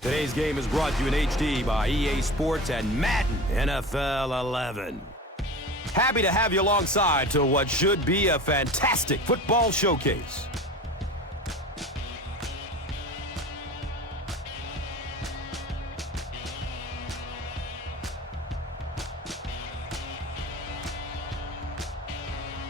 Today's game is brought to you in HD by EA Sports and Madden NFL 11. Happy to have you alongside to what should be a fantastic football showcase.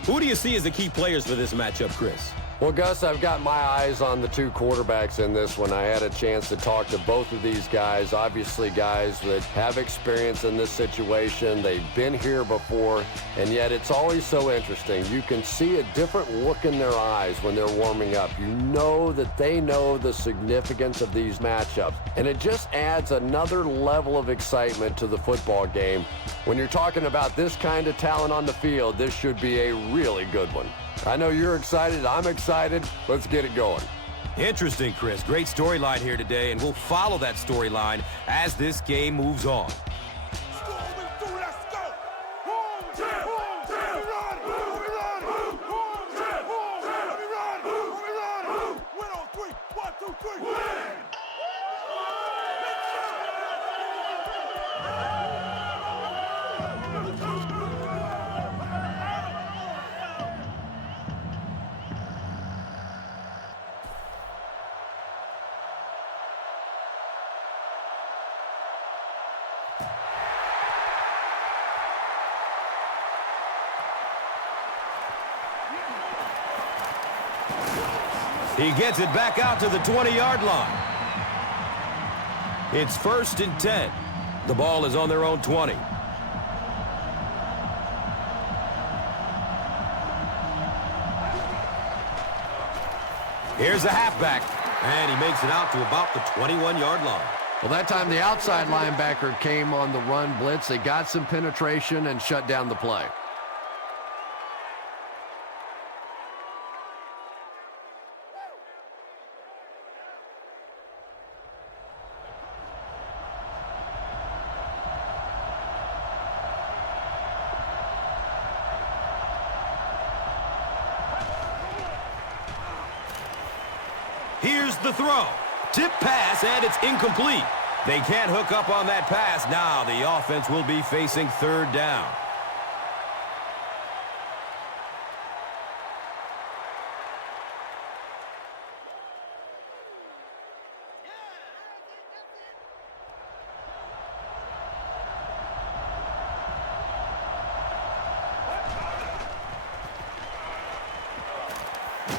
Who do you see as the key players for this matchup, Chris? Well, Gus, I've got my eyes on the two quarterbacks in this one. I had a chance to talk to both of these guys, obviously guys that have experience in this situation. They've been here before, and yet it's always so interesting. You can see a different look in their eyes when they're warming up. You know that they know the significance of these matchups, and it just adds another level of excitement to the football game. When you're talking about this kind of talent on the field, this should be a really good one. I know you're excited. I'm excited. Let's get it going. Interesting, Chris. Great storyline here today, and we'll follow that storyline as this game moves on. He gets it back out to the 20-yard line. It's 1st and 10. The ball is on their own 20. Here's the halfback, and he makes it out to about the 21-yard line. Well, that time the outside linebacker came on the run blitz. They got some penetration and shut down the play. Here's the throw. Tip pass, and it's incomplete. They can't hook up on that pass. Now the offense will be facing 3rd down.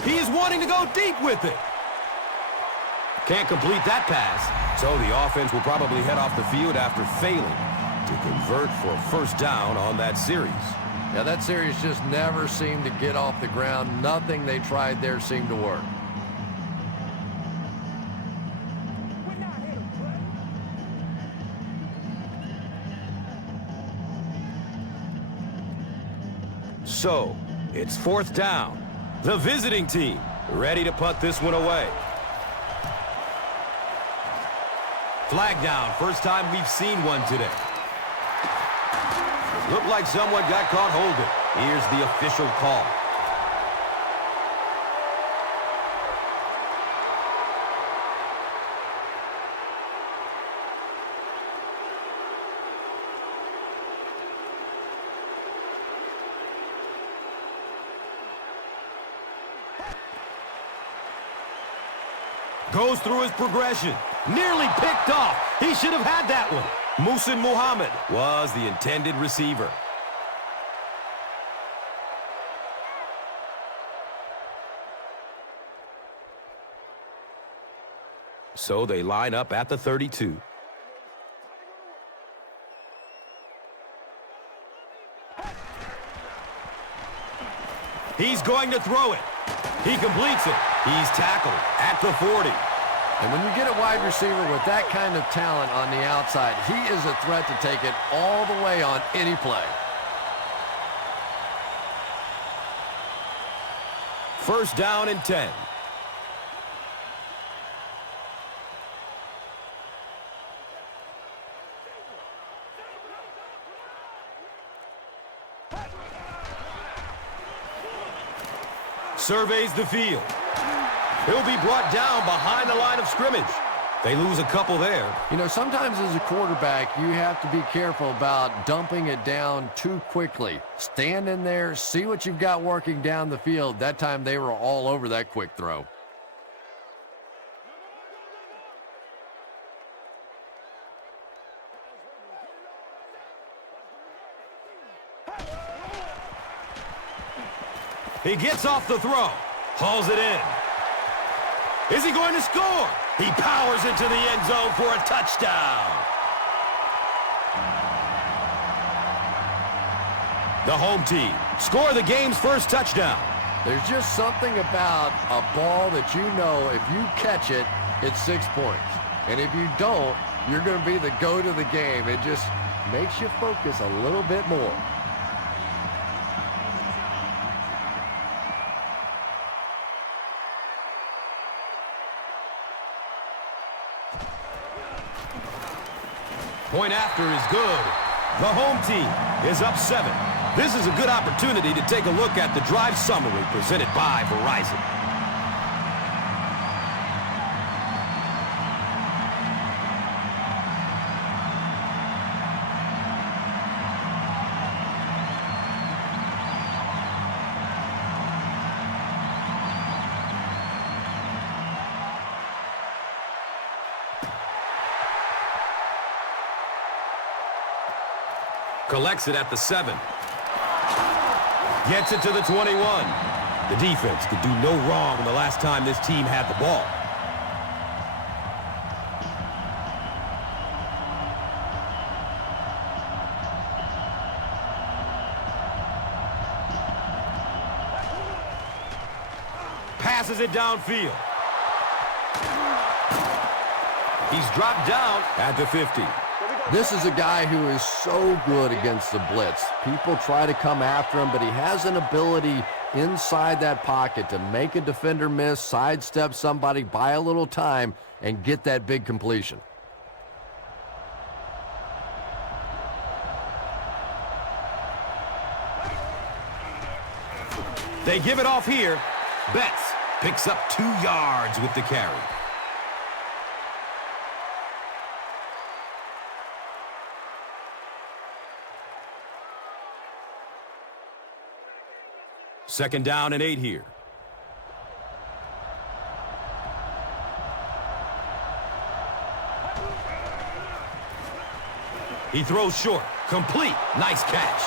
He is wanting to go deep with it. Can't complete that pass, so the offense will probably head off the field after failing to convert for 1st down on that series. Yeah, that series just never seemed to get off the ground. Nothing they tried there seemed to work. So, it's 4th down. The visiting team ready to punt this one away. Flag down. First time we've seen one today. Looked like someone got caught holding. Here's the official call. Goes through his progression. Nearly picked off. He should have had that one. Muhsin Muhammad was the intended receiver. So they line up at the 32. He's going to throw it. He completes it. He's tackled at the 40. And when you get a wide receiver with that kind of talent on the outside, he is a threat to take it all the way on any play. 1st down and 10. Surveys the field. He'll be brought down behind the line of scrimmage. They lose a couple there. You know, sometimes as a quarterback, you have to be careful about dumping it down too quickly. Stand in there, see what you've got working down the field. That time they were all over that quick throw. He gets off the throw, hauls it in. Is he going to score? He powers into the end zone for a touchdown. The home team score the game's first touchdown. There's just something about a ball that you know if you catch it, it's 6 points. And if you don't, you're going to be the goat of the game. It just makes you focus a little bit more. Point after is good. The home team is up 7. This is a good opportunity to take a look at the drive summary presented by Verizon. Collects it at the 7. Gets it to the 21. The defense could do no wrong the last time this team had the ball. Passes it downfield. He's dropped down at the 50. This is a guy who is so good against the blitz. People try to come after him, but he has an ability inside that pocket to make a defender miss, sidestep somebody, buy a little time, and get that big completion. They give it off here. Betts picks up 2 yards with the carry. Second down and 8 here. He throws short. Complete. Nice catch.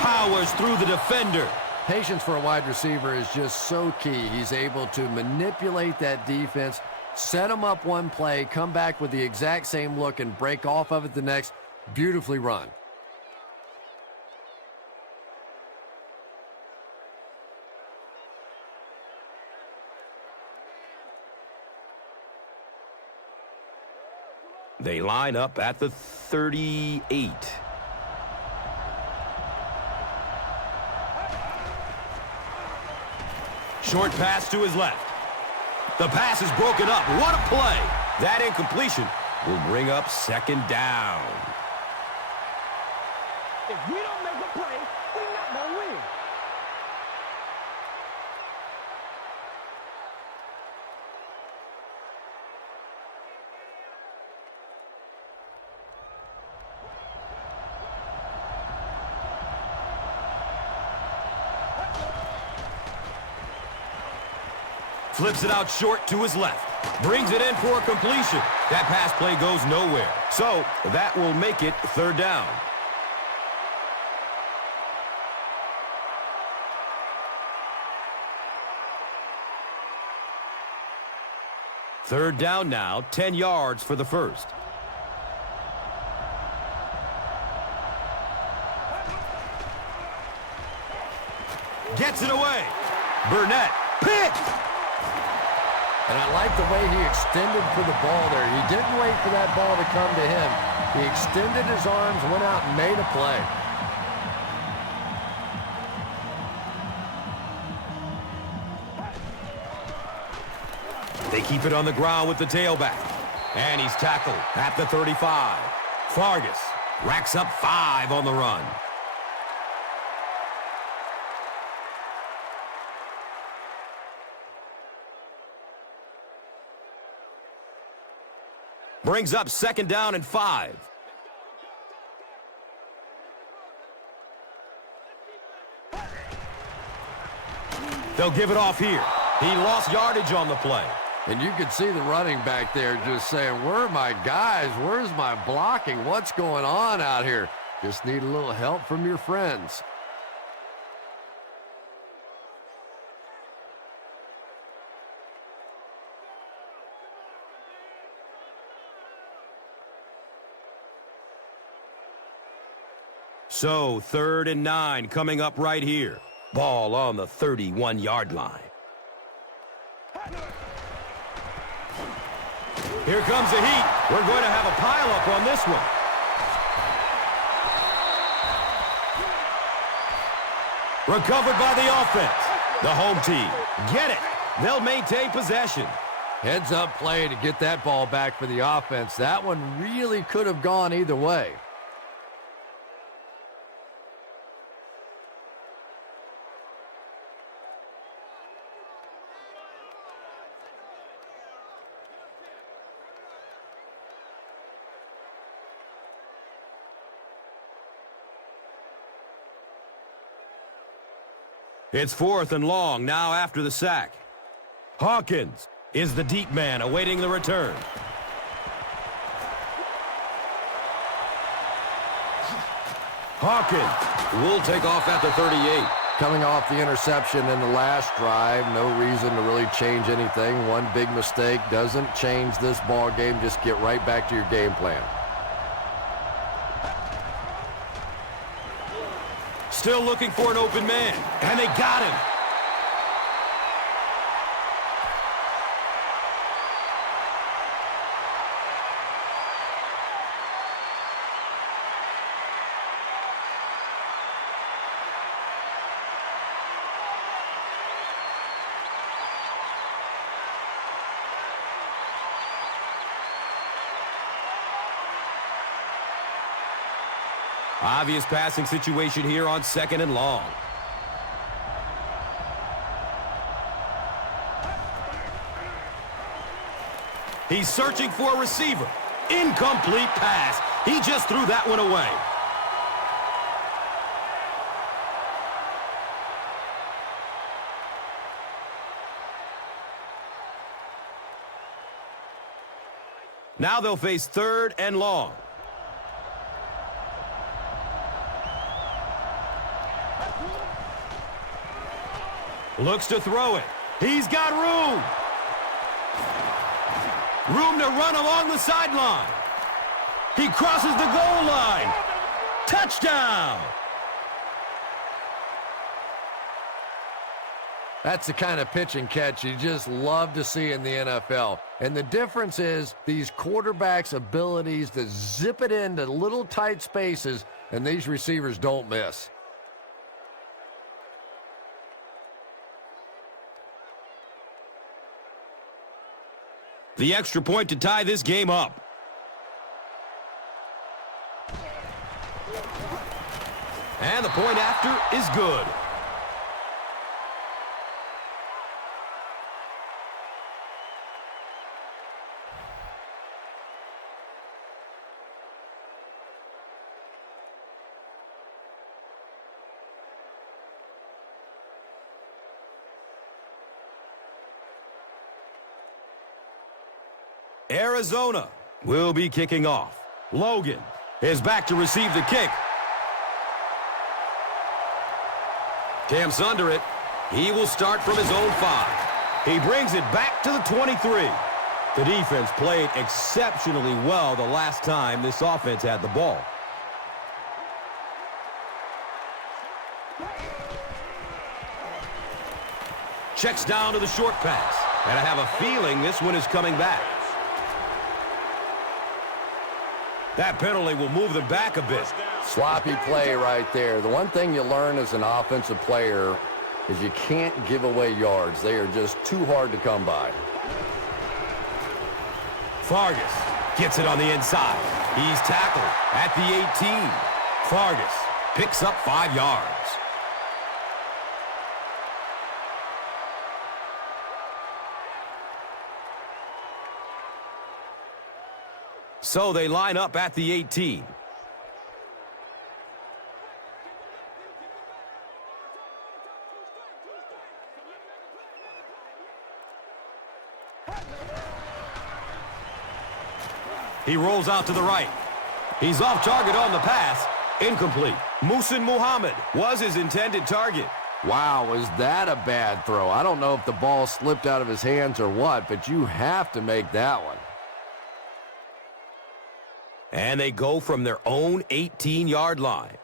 Powers through the defender. Patience for a wide receiver is just so key. He's able to manipulate that defense, set them up one play, come back with the exact same look, and break off of it the next. Beautifully run. They line up at the 38. Short pass to his left. The pass is broken up. What a play. That incompletion will bring up second down. If we don't make a play, we're not going to win. Flips it out short to his left. Brings it in for a completion. That pass play goes nowhere. So that will make it third down. Third down now, 10 yards for the first. Gets it away. Burnett picked. And I like the way he extended for the ball there. He didn't wait for that ball to come to him. He extended his arms, went out and made a play. They keep it on the ground with the tailback. And he's tackled at the 35. Fargas racks up 5 on the run. Brings up 2nd down and 5. They'll give it off here. He lost yardage on the play. And you could see the running back there just saying, where are my guys? Where's my blocking? What's going on out here? Just need a little help from your friends. So 3rd and 9 coming up right here. Ball on the 31-yard line. Here comes the heat. We're going to have a pileup on this one. Recovered by the offense. The home team get it. They'll maintain possession. Heads up play to get that ball back for the offense. That one really could have gone either way. It's 4th and long now after the sack. Hawkins is the deep man awaiting the return. Hawkins will take off at the 38. Coming off the interception in the last drive, no reason to really change anything. One big mistake doesn't change this ball game. Just get right back to your game plan. Still looking for an open man, and they got him. Obvious passing situation here on 2nd and long. He's searching for a receiver. Incomplete pass. He just threw that one away. Now they'll face 3rd and long. Looks to throw it. He's got room. Room to run along the sideline. He crosses the goal line. Touchdown! That's the kind of pitch and catch you just love to see in the NFL. And the difference is these quarterbacks' abilities to zip it into little tight spaces, and these receivers don't miss. The extra point to tie this game up. And the point after is good. Arizona will be kicking off. Logan is back to receive the kick. Camps under it. He will start from his own 5. He brings it back to the 23. The defense played exceptionally well the last time this offense had the ball. Checks down to the short pass. And I have a feeling this one is coming back. That penalty will move them back a bit. Sloppy play right there. The one thing you learn as an offensive player is you can't give away yards. They are just too hard to come by. Fargas gets it on the inside. He's tackled at the 18. Fargas picks up 5 yards. So they line up at the 18. He rolls out to the right. He's off target on the pass. Incomplete. Muhsin Muhammad was his intended target. Wow, was that a bad throw? I don't know if the ball slipped out of his hands or what, but you have to make that one. And they go from their own 18-yard line.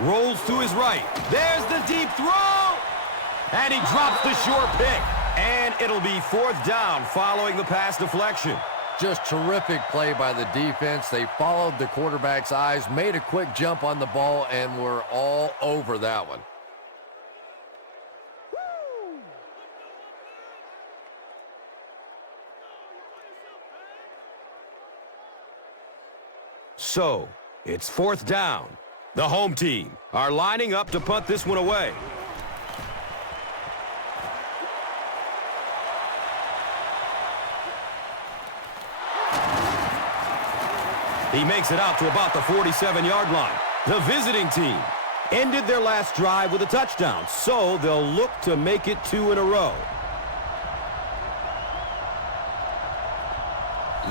Rolls to his right. There's the deep throw! And he drops the short pick. And it'll be 4th down following the pass deflection. Just terrific play by the defense. They followed the quarterback's eyes, made a quick jump on the ball, and were all over that one. So, it's 4th down. The home team are lining up to punt this one away. He makes it out to about the 47-yard line. The visiting team ended their last drive with a touchdown, so they'll look to make it 2 in a row.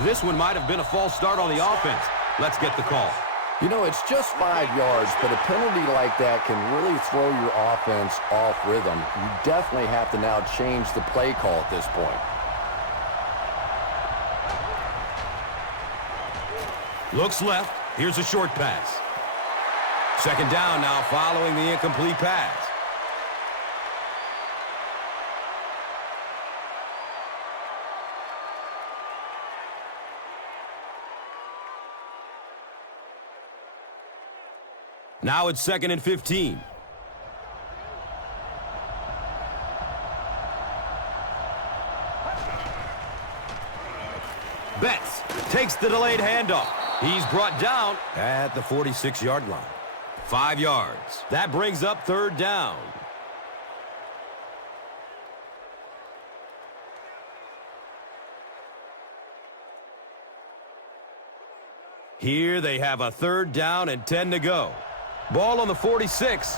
This one might have been a false start on the offense. Let's get the call. You know, it's just 5 yards, but a penalty like that can really throw your offense off rhythm. You definitely have to now change the play call at this point. Looks left. Here's a short pass. 2nd down now following the incomplete pass. Now it's 2nd and 15. Betts takes the delayed handoff. He's brought down at the 46-yard line. 5 yards. That brings up 3rd down. Here they have a 3rd down and 10 to go. Ball on the 46.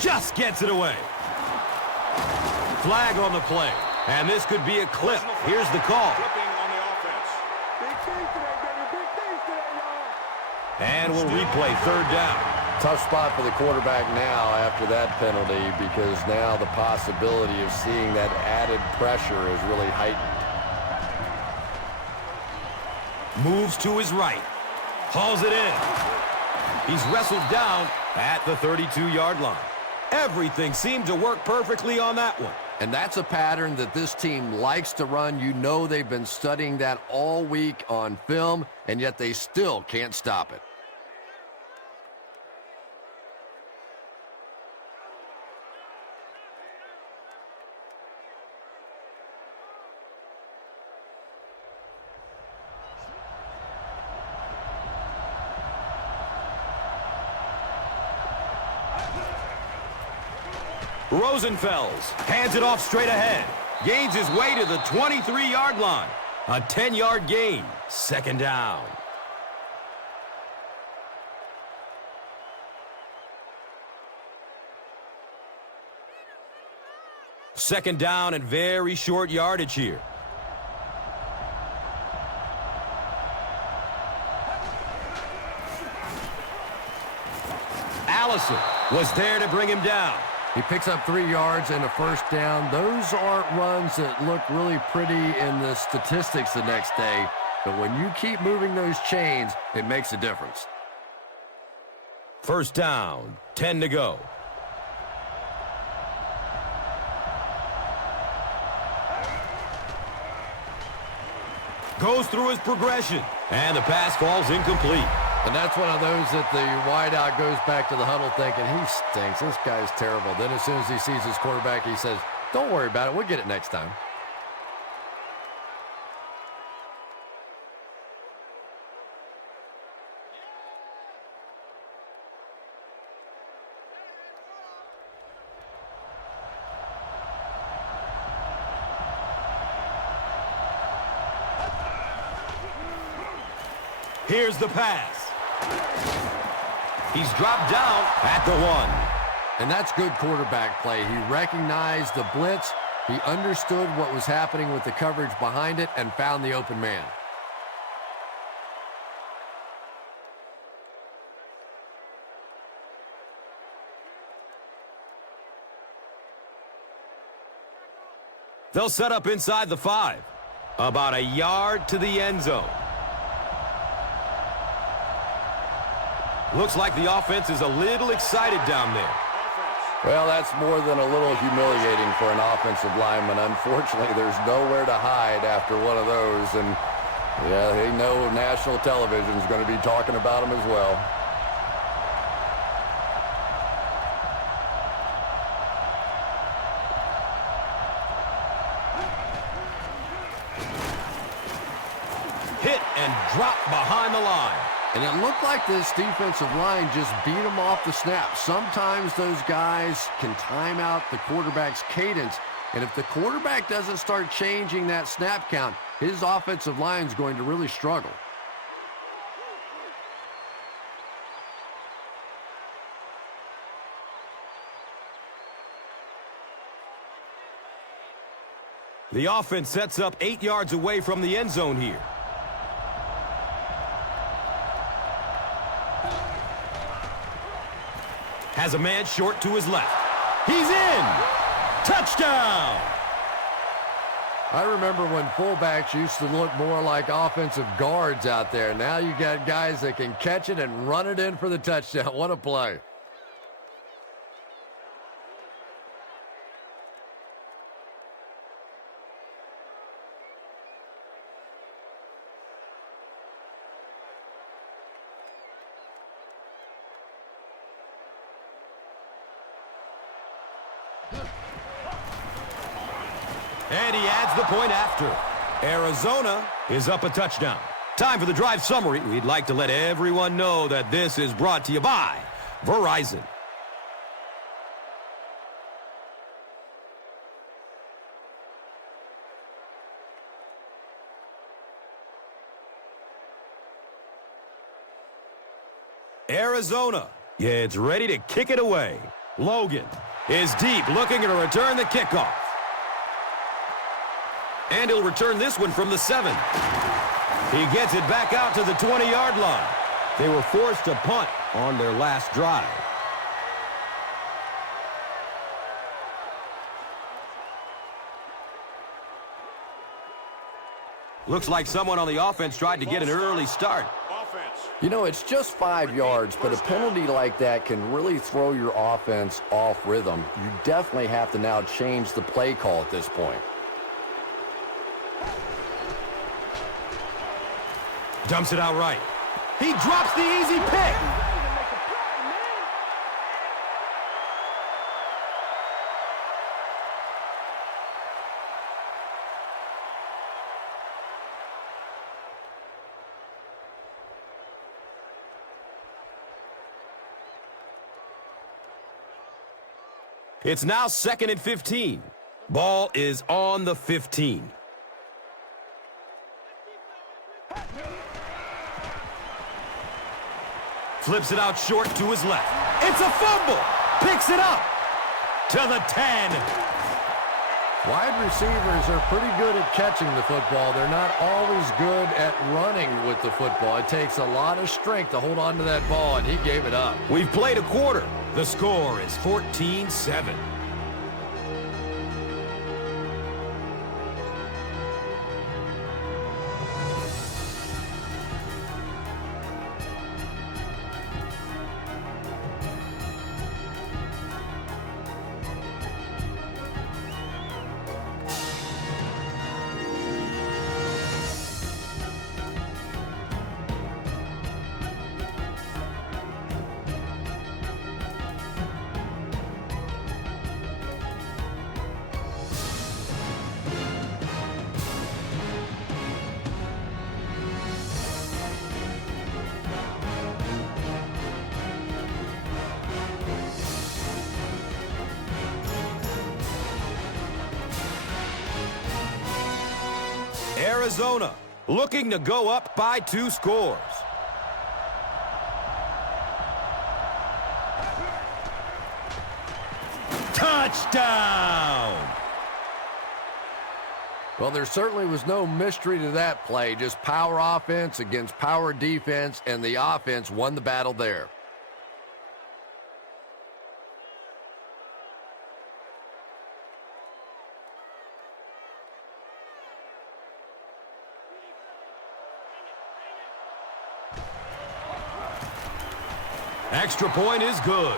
Just gets it away. Flag on the play. And this could be a clip. Here's the call. And we'll replay 3rd down. Tough spot for the quarterback now after that penalty, because now the possibility of seeing that added pressure is really heightened. Moves to his right. Hauls it in. He's wrestled down at the 32-yard line. Everything seemed to work perfectly on that one. And that's a pattern that this team likes to run. You know they've been studying that all week on film, and yet they still can't stop it. Rosenfels hands it off straight ahead. Gains his way to the 23-yard line. A 10-yard gain. 2nd down. Second down and very short yardage here. Allison was there to bring him down. He picks up 3 yards and a 1st down. Those aren't runs that look really pretty in the statistics the next day, but when you keep moving those chains, it makes a difference. 1st down, 10 to go. Goes through his progression, and the pass falls incomplete. And that's one of those that the wideout goes back to the huddle thinking, he stinks, this guy's terrible. Then as soon as he sees his quarterback, he says, don't worry about it, we'll get it next time. Here's the pass. He's dropped down at the 1. And that's good quarterback play. He recognized the blitz. He understood what was happening with the coverage behind it and found the open man. They'll set up inside the 5. About a yard to the end zone. Looks like the offense is a little excited down there. Well, that's more than a little humiliating for an offensive lineman. Unfortunately, there's nowhere to hide after one of those. And, yeah, they know national television is going to be talking about them as well. Hit and drop behind the line. And it looked like this defensive line just beat them off the snap. Sometimes those guys can time out the quarterback's cadence. And if the quarterback doesn't start changing that snap count, his offensive line is going to really struggle. The offense sets up 8 yards away from the end zone here. Has a man short to his left. He's in! Touchdown! I remember when fullbacks used to look more like offensive guards out there. Now you got guys that can catch it and run it in for the touchdown. What a play. And he adds the point after. Arizona is up a touchdown. Time for the drive summary. We'd like to let everyone know that this is brought to you by Verizon. Arizona, yeah, it's ready to kick it away. Logan is deep, looking to return the kickoff. And he'll return this one from the 7. He gets it back out to the 20-yard line. They were forced to punt on their last drive. Looks like someone on the offense tried to get an early start. You know, it's just 5 yards, but a penalty like that can really throw your offense off rhythm. You definitely have to now change the play call at this point. Dumps it out right. He drops the easy pick. It's now 2nd and 15. Ball is on the 15. Flips it out short to his left. It's a fumble. Picks it up to the 10. Wide receivers are pretty good at catching the football. They're not always good at running with the football. It takes a lot of strength to hold on to that ball, and he gave it up. We've played a quarter. The score is 14-7. Arizona looking to go up by 2 scores. Touchdown! Well, there certainly was no mystery to that play. Just power offense against power defense, and the offense won the battle there. Extra point is good.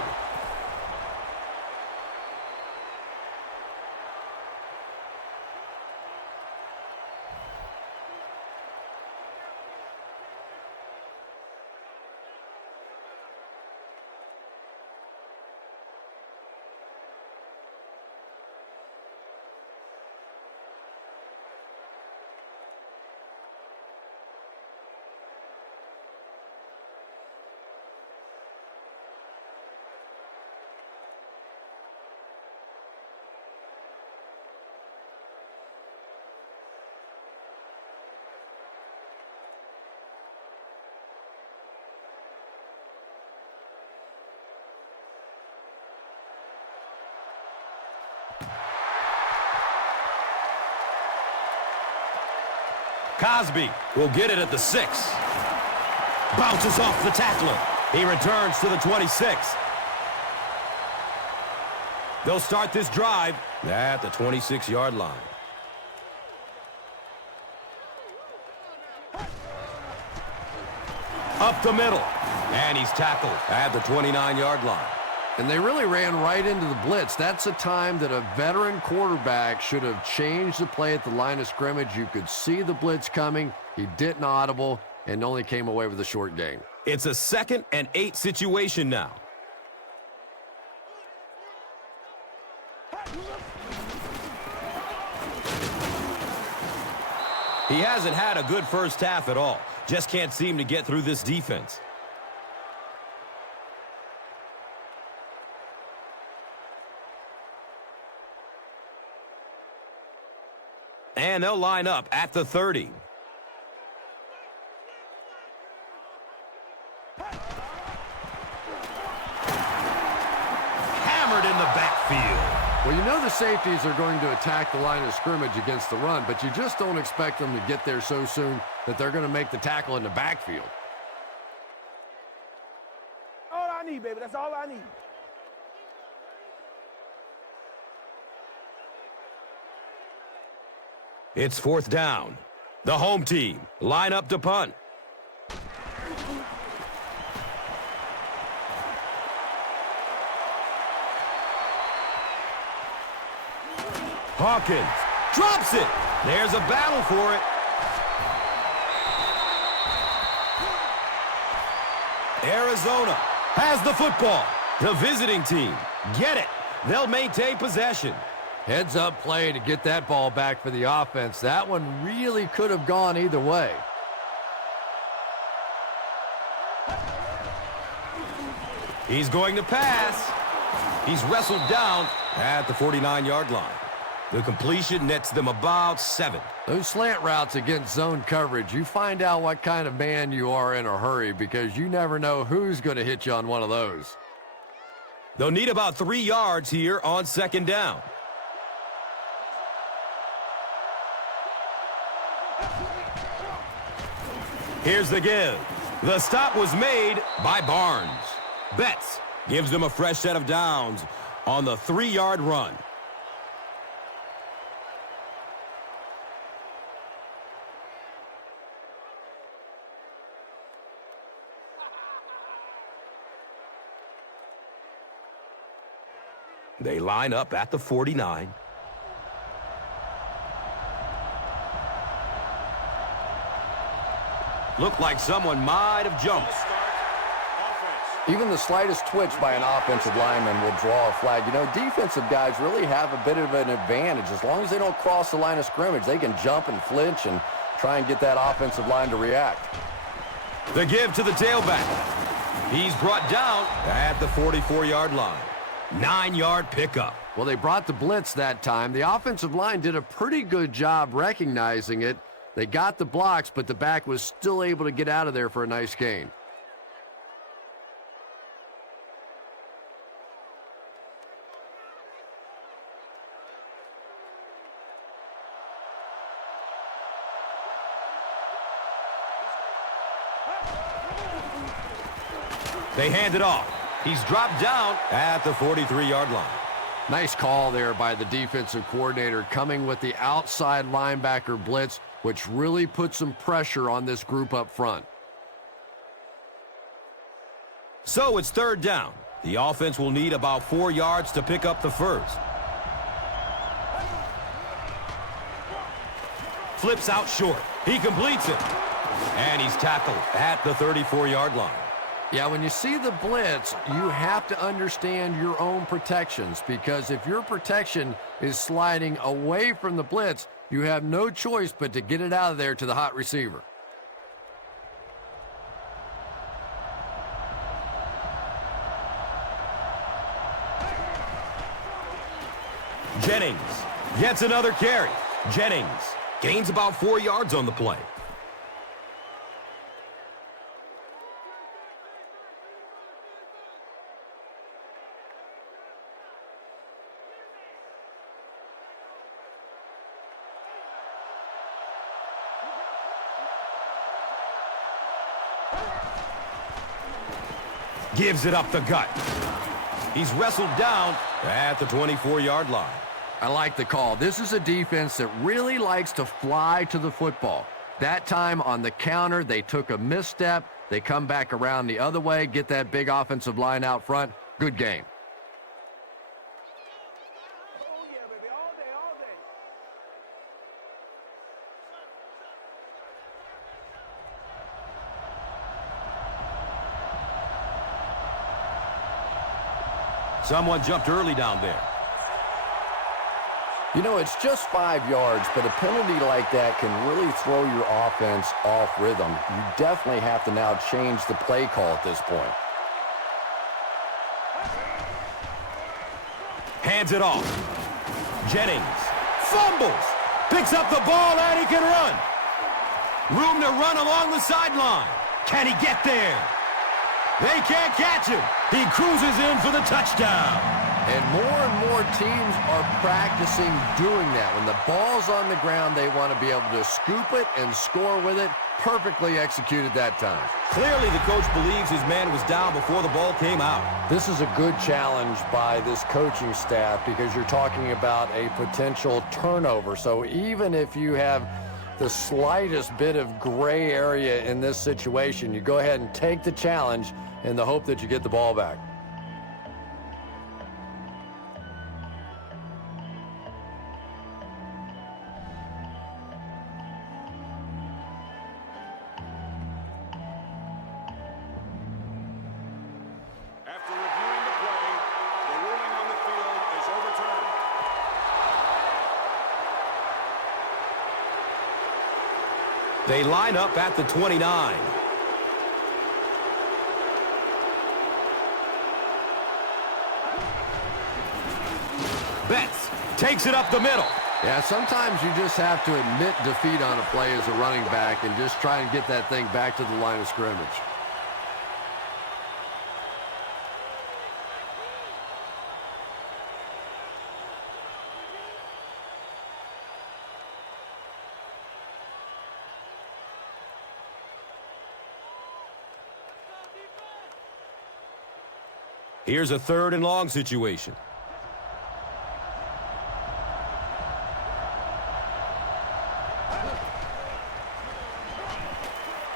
Cosby will get it at the 6. Bounces off the tackler. He returns to the 26. They'll start this drive at the 26-yard line. Up the middle. And he's tackled at the 29-yard line. And they really ran right into the blitz. That's a time that a veteran quarterback should have changed the play at the line of scrimmage. You could see the blitz coming. He didn't audible and only came away with a short gain. It's a 2nd and 8 situation now. He hasn't had a good first half at all. Just can't seem to get through this defense. And they'll line up at the 30. Hammered in the backfield. Well, you know the safeties are going to attack the line of scrimmage against the run, but you just don't expect them to get there so soon that they're going to make the tackle in the backfield. All I need, baby. That's all I need. It's 4th down. The home team line up to punt. Hawkins drops it. There's a battle for it. Arizona has the football. The visiting team get it. They'll maintain possession. Heads up play to get that ball back for the offense. That one really could have gone either way. He's going to pass. He's wrestled down at the 49-yard line. The completion nets them about 7. Those slant routes against zone coverage, you find out what kind of man you are in a hurry because you never know who's going to hit you on one of those. They'll need about 3 yards here on 2nd down. Here's the give. The stop was made by Barnes. Betts gives them a fresh set of downs on the 3-yard run. They line up at the 49. Looked like someone might have jumped. Even the slightest twitch by an offensive lineman will draw a flag. You know, defensive guys really have a bit of an advantage. As long as they don't cross the line of scrimmage, they can jump and flinch and try and get that offensive line to react. The give to the tailback. He's brought down at the 44-yard line. 9-yard pickup. Well, they brought the blitz that time. The offensive line did a pretty good job recognizing it. They got the blocks, but the back was still able to get out of there for a nice gain. They hand it off. He's dropped down at the 43-yard line. Nice call there by the defensive coordinator, coming with the outside linebacker blitz, which really put some pressure on this group up front. So it's third down. The offense will need about 4 yards to pick up the first. Flips out short. He completes it. And he's tackled at the 34-yard line. Yeah, when you see the blitz, you have to understand your own protections, because if your protection is sliding away from the blitz, you have no choice but to get it out of there to the hot receiver. Jennings gets another carry. Jennings gains about 4 yards on the play. Gives it up the gut. He's wrestled down at the 24-yard line. I like the call. This is a defense that really likes to fly to the football. That time on the counter, they took a misstep. They come back around the other way, get that big offensive line out front. Good game. Oh, yeah, baby. All day, all day. Someone jumped early down there. You know, it's just 5 yards, but a penalty like that can really throw your offense off rhythm. You definitely have to now change the play call at this point. Hands it off. Jennings fumbles. Picks up the ball and he can run. Room to run along the sideline. Can he get there? They can't catch him. He cruises in for the touchdown. And more teams are practicing doing that. When the ball's on the ground, they want to be able to scoop it and score with it. Perfectly executed that time. Clearly, the coach believes his man was down before the ball came out. This is a good challenge by this coaching staff, because you're talking about a potential turnover. So even if you have the slightest bit of gray area in this situation, you go ahead and take the challenge in the hope that you get the ball back. After reviewing the play, the ruling on the field is overturned. They line up at the 29. Betts takes it up the middle. Yeah, sometimes you just have to admit defeat on a play as a running back and just try and get that thing back to the line of scrimmage. Here's a 3rd and long situation.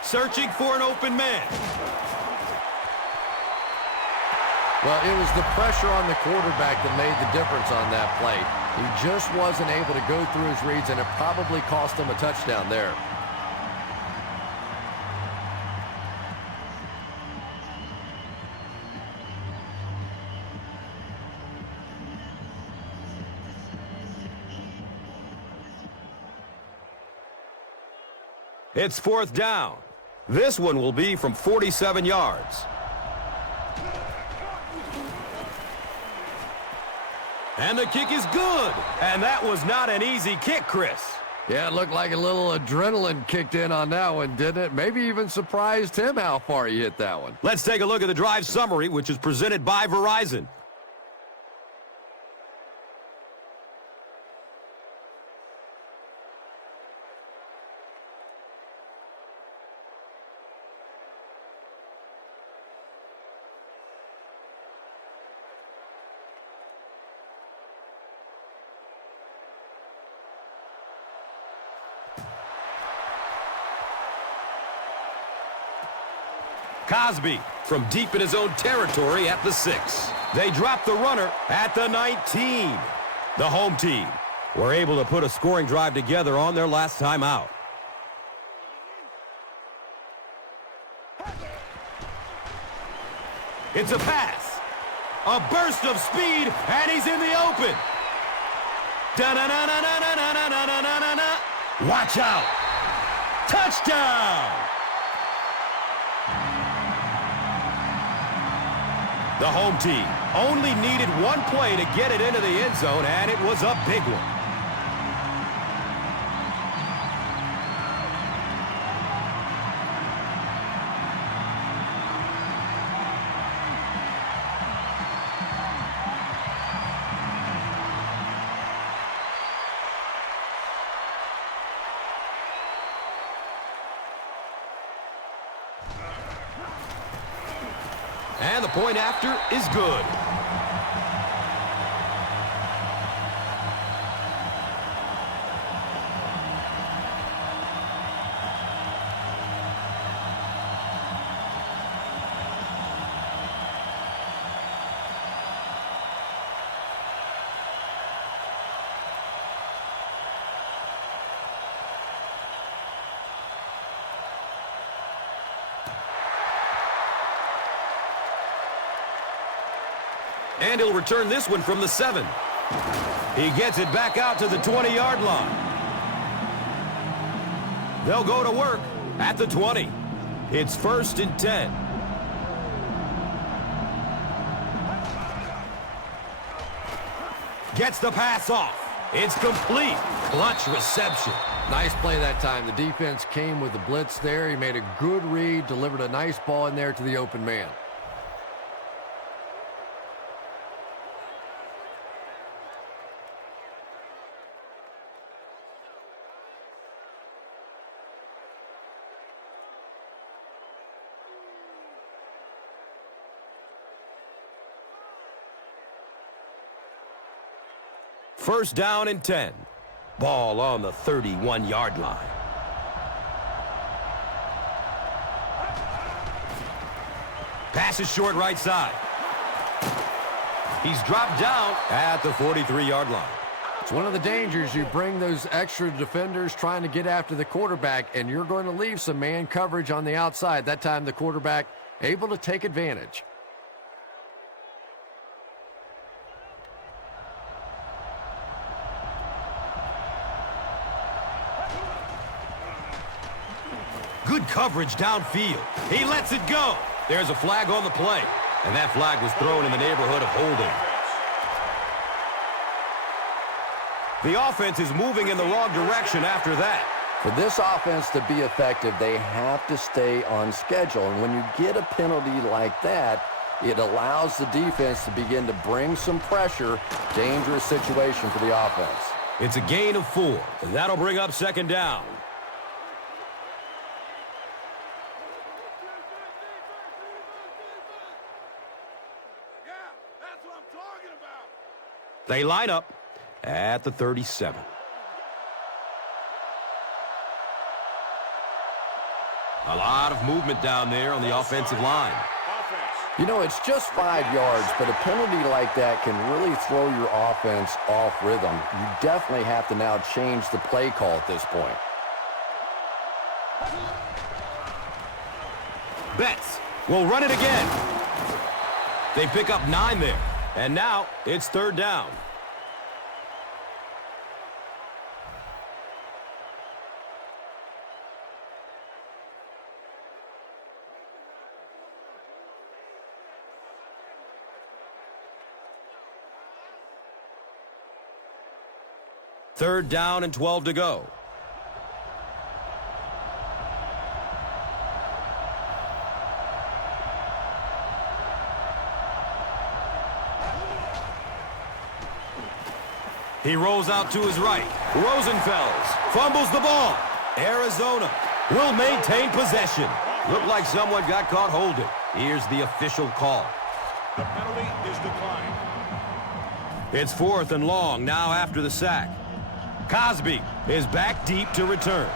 Searching for an open man. Well, it was the pressure on the quarterback that made the difference on that play. He just wasn't able to go through his reads, and it probably cost him a touchdown there. It's 4th down. This one will be from 47 yards. And the kick is good. And that was not an easy kick, Chris. Yeah, it looked like a little adrenaline kicked in on that one, didn't it? Maybe even surprised him how far he hit that one. Let's take a look at the drive summary, which is presented by Verizon. Cosby from deep in his own territory at the 6. They drop the runner at the 19. The home team were able to put a scoring drive together on their last time out. It's a pass. A burst of speed, and he's in the open. Da-na-na-na-na-na-na-na-na-na-na. Watch out. Touchdown. The home team only needed one play to get it into the end zone, and it was a big one. And the point after is good. And he'll return this one from the 7. He gets it back out to the 20-yard line. They'll go to work at the 20. It's 1st and 10. Gets the pass off. It's complete. Clutch reception. Nice play that time. The defense came with the blitz there. He made a good read, delivered a nice ball in there to the open man. First down and 10. Ball on the 31-yard line. Pass is short right side. He's dropped down at the 43-yard line. It's one of the dangers. You bring those extra defenders trying to get after the quarterback, and you're going to leave some man coverage on the outside. That time the quarterback able to take advantage. Good coverage downfield. He lets it go. There's a flag on the play, and that flag was thrown in the neighborhood of holding. The offense is moving in the wrong direction after that. For this offense to be effective, they have to stay on schedule. And when you get a penalty like that, it allows the defense to begin to bring some pressure. Dangerous situation for the offense. It's a gain of 4, and that'll bring up 2nd down. They line up at the 37. A lot of movement down there on the offensive line. You know, it's just 5 yards, but a penalty like that can really throw your offense off rhythm. You definitely have to now change the play call at this point. Betts will run it again. They pick up 9 there. And now it's 3rd down. Third down and 12 to go. He rolls out to his right. Rosenfels fumbles the ball. Arizona will maintain possession. Looked like someone got caught holding. Here's the official call. The penalty is declined. It's 4th and long now after the sack. Cosby is back deep to return.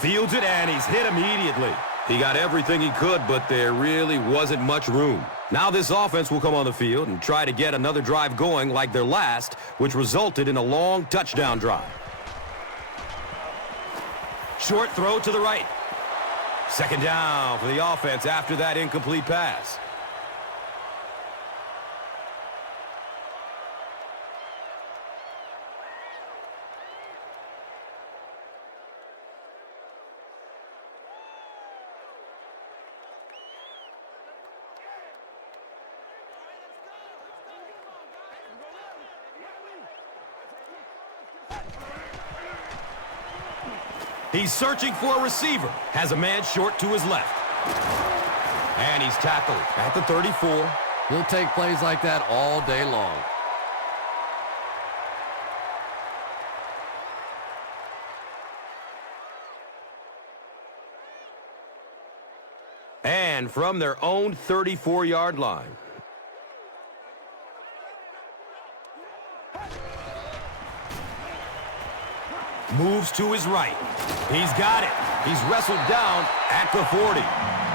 Fields it, and he's hit immediately. He got everything he could, but there really wasn't much room. Now this offense will come on the field and try to get another drive going like their last, which resulted in a long touchdown drive. Short throw to the right. Second down for the offense after that incomplete pass. He's searching for a receiver. Has a man short to his left. And he's tackled at the 34. He'll take plays like that all day long. And from their own 34-yard line. Moves to his right. He's got it. He's wrestled down at the 40.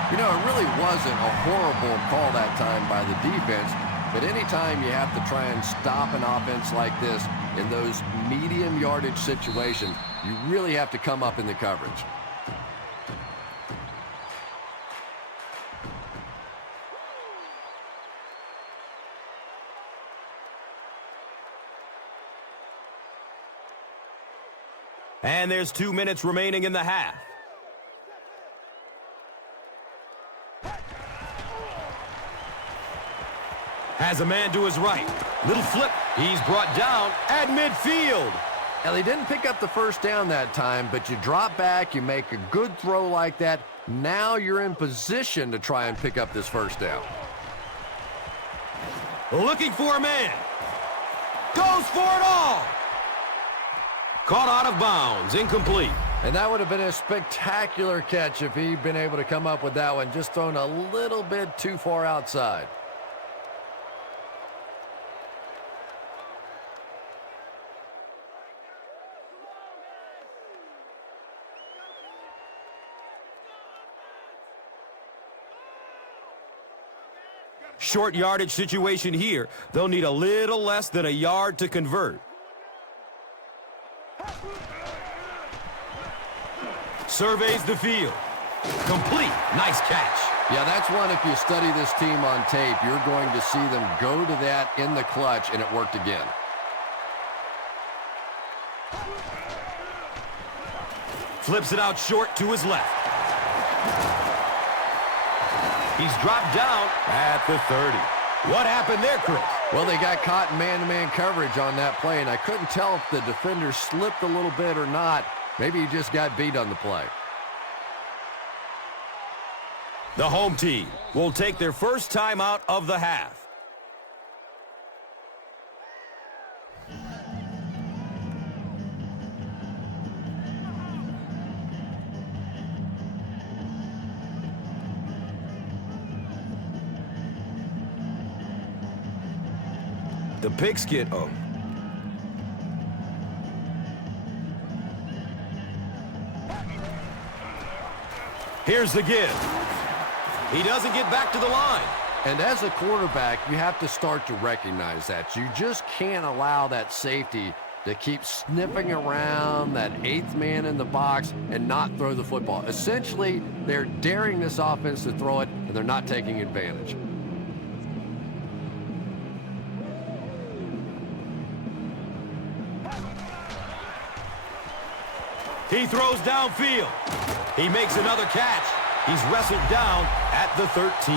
You know, it really wasn't a horrible call that time by the defense, but anytime you have to try and stop an offense like this in those medium yardage situations, you really have to come up in the coverage. And there's 2 minutes remaining in the half. Has a man to his right. Little flip. He's brought down at midfield. Now, they didn't pick up the first down that time, but you drop back, you make a good throw like that. Now you're in position to try and pick up this first down. Looking for a man. Goes for it all. Caught out of bounds, incomplete. And that would have been a spectacular catch if he'd been able to come up with that one, just thrown a little bit too far outside. Short yardage situation here. They'll need a little less than a yard to convert. Surveys the field. Complete. Nice catch. Yeah, that's one, if you study this team on tape, you're going to see them go to that in the clutch, and it worked again. Flips it out short to his left. He's dropped down at the 30. What happened there, Chris? Well, they got caught in man-to-man coverage on that play, and I couldn't tell if the defender slipped a little bit or not. Maybe he just got beat on the play. The home team will take their first time out of the half. The pigskin. Oh. Here's the give. He doesn't get back to the line. And as a quarterback, you have to start to recognize that. You just can't allow that safety to keep sniffing around that eighth man in the box and not throw the football. Essentially, they're daring this offense to throw it, and they're not taking advantage. He throws downfield. He makes another catch. He's wrestled down at the 13.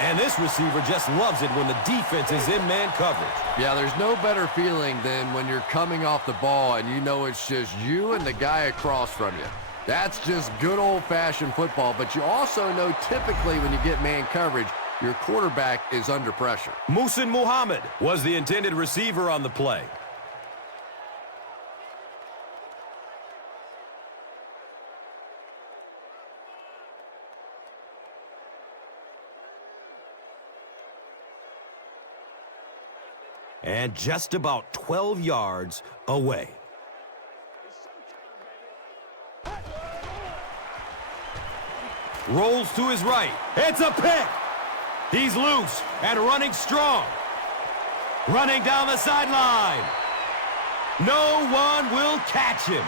And this receiver just loves it when the defense is in man coverage. Yeah, there's no better feeling than when you're coming off the ball and you know it's just you and the guy across from you. That's just good old-fashioned football. But you also know typically when you get man coverage, your quarterback is under pressure. Muhsin Muhammad was the intended receiver on the play. And just about 12 yards away. Rolls to his right. It's a pick. He's loose and running strong. Running down the sideline. No one will catch him.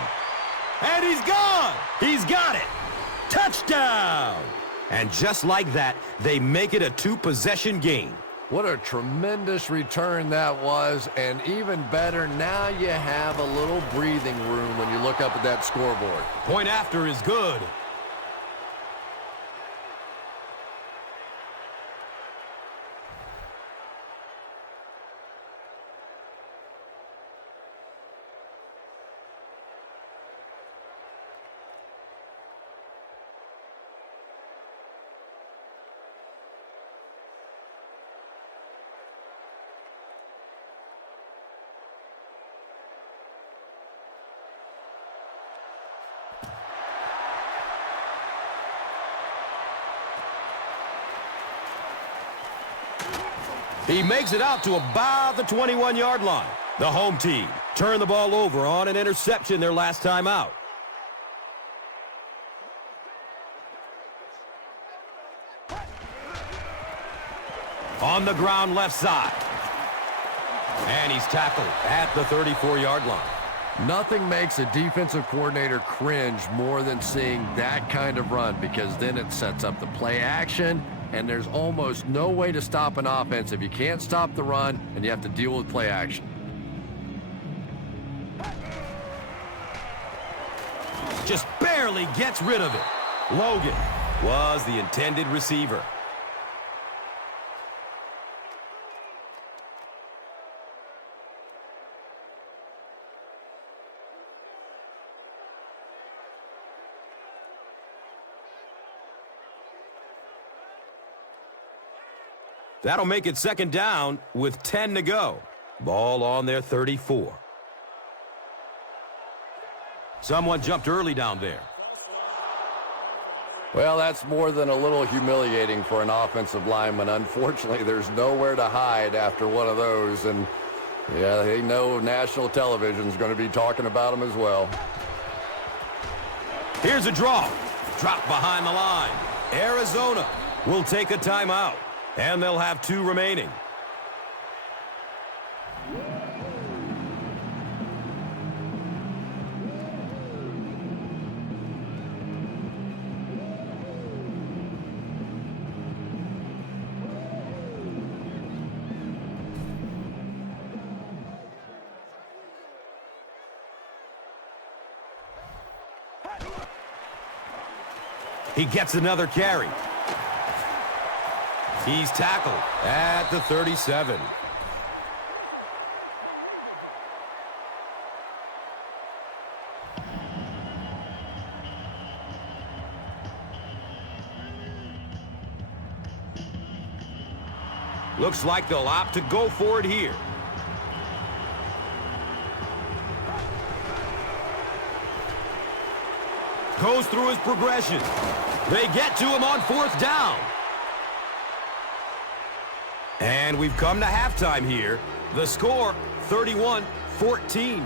And he's gone. He's got it. Touchdown. And just like that, they make it a two-possession game. What a tremendous return that was, and even better, now you have a little breathing room when you look up at that scoreboard. Point after is good. He makes it out to about the 21-yard line. The home team turned the ball over on an interception their last time out. On the ground left side. And he's tackled at the 34-yard line. Nothing makes a defensive coordinator cringe more than seeing that kind of run, because then it sets up the play action, and there's almost no way to stop an offense if you can't stop the run and you have to deal with play action. Just barely gets rid of it. Logan was the intended receiver. That'll make it second down with 10 to go. Ball on their 34. Someone jumped early down there. Well, that's more than a little humiliating for an offensive lineman. Unfortunately, there's nowhere to hide after one of those, and yeah, they know national television's going to be talking about them as well. Here's a draw. Drop behind the line. Arizona will take a timeout, and they'll have 2 remaining. He gets another carry. He's tackled at the 37. Looks like they'll opt to go for it here. Goes through his progression. They get to him on 4th down. And we've come to halftime here. The score, 31-14.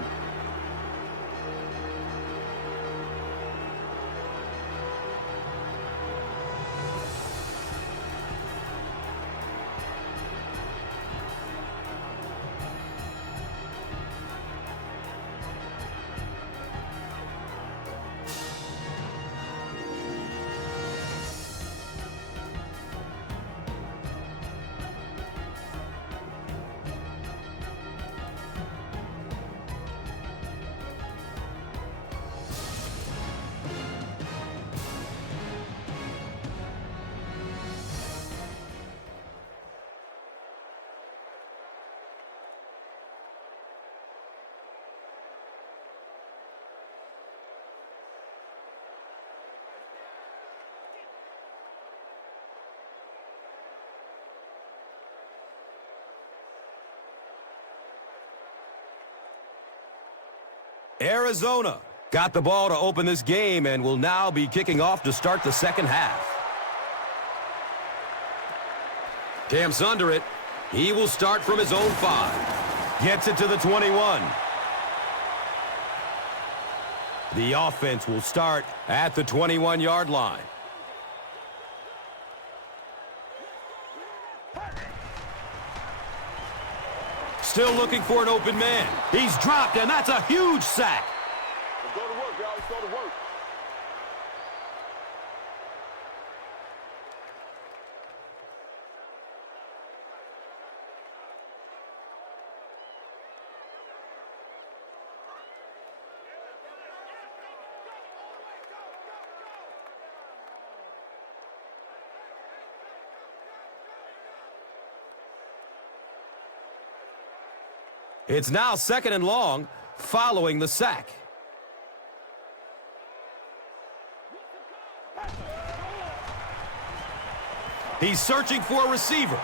Arizona got the ball to open this game and will now be kicking off to start the second half. Camps under it. He will start from his own 5. Gets it to the 21. The offense will start at the 21-yard line. Still looking for an open man. He's dropped, and that's a huge sack. Let's go to work, y'all. Let's go to work. It's now 2nd and long following the sack. He's searching for a receiver.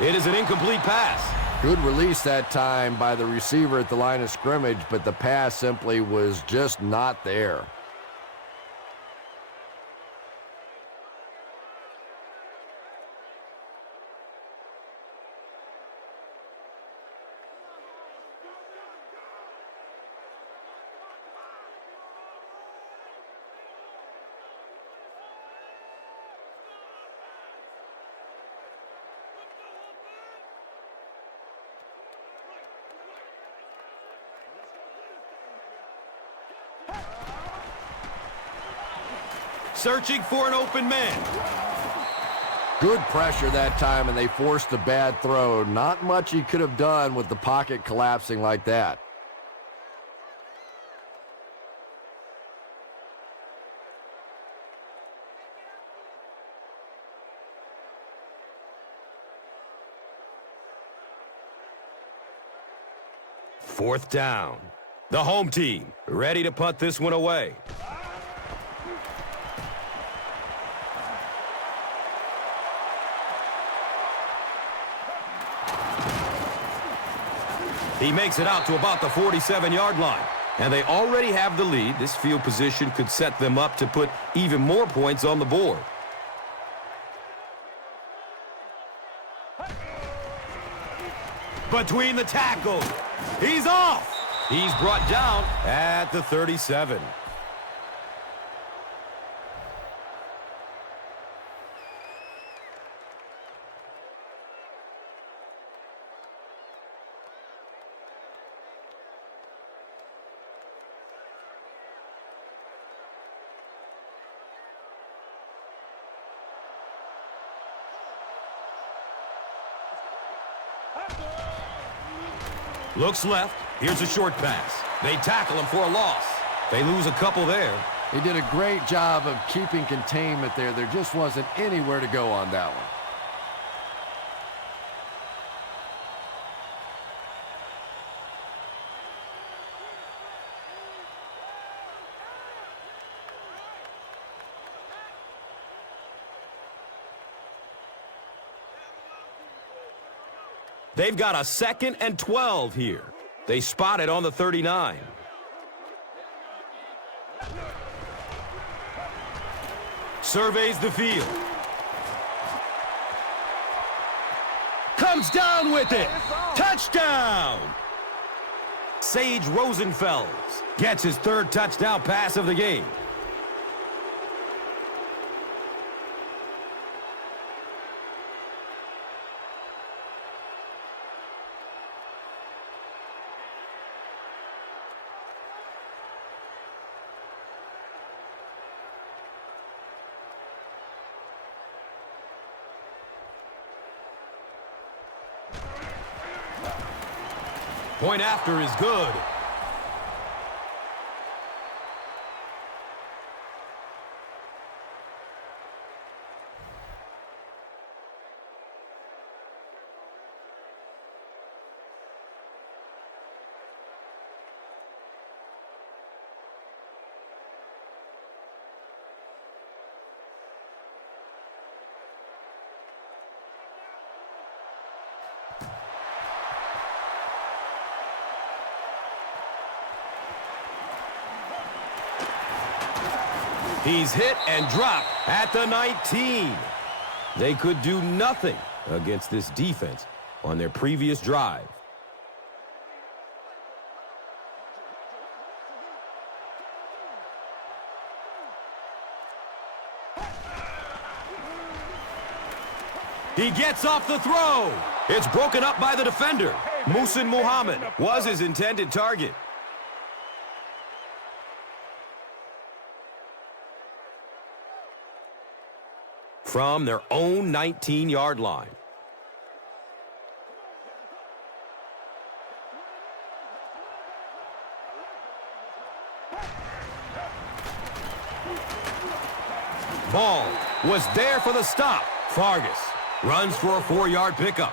It is an incomplete pass. Good release that time by the receiver at the line of scrimmage, but the pass simply was just not there. Searching for an open man. Good pressure that time, and they forced a bad throw. Not much he could have done with the pocket collapsing like that. Fourth down. The home team ready to punt this one away. He makes it out to about the 47-yard line. And they already have the lead. This field position could set them up to put even more points on the board. Between the tackles. He's off. He's brought down at the 37. Looks left. Here's a short pass. They tackle him for a loss. They lose a couple there. He did a great job of keeping containment there. There just wasn't anywhere to go on that one. They've got a 2nd and 12 here. They spot it on the 39. Surveys the field. Comes down with it. Touchdown! Sage Rosenfels gets his 3rd touchdown pass of the game. Point after is good. He's hit and dropped at the 19. They could do nothing against this defense on their previous drive. He gets off the throw. It's broken up by the defender. Muhsin Muhammad was his intended target. From their own 19-yard line. Ball was there for the stop. Fargas runs for a 4-yard pickup.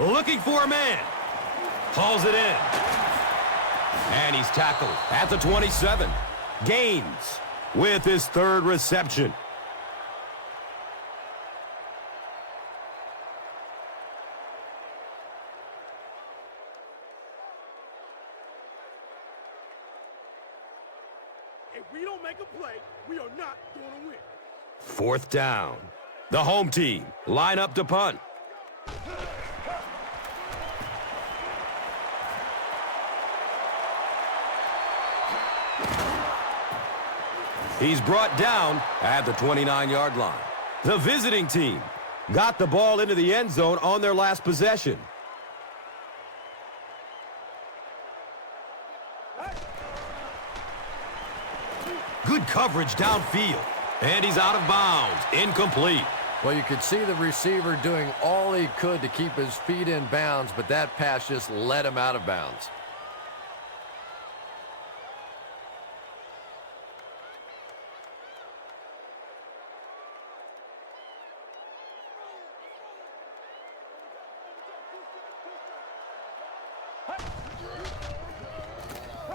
Looking for a man. Hauls it in. And he's tackled at the 27. Gaines with his 3rd reception. If we don't make a play, we are not going to win. 4th down. The home team line up to punt. He's brought down at the 29-yard line. The visiting team got the ball into the end zone on their last possession. Good coverage downfield. And he's out of bounds. Incomplete. Well, you could see the receiver doing all he could to keep his feet in bounds, but that pass just let him out of bounds.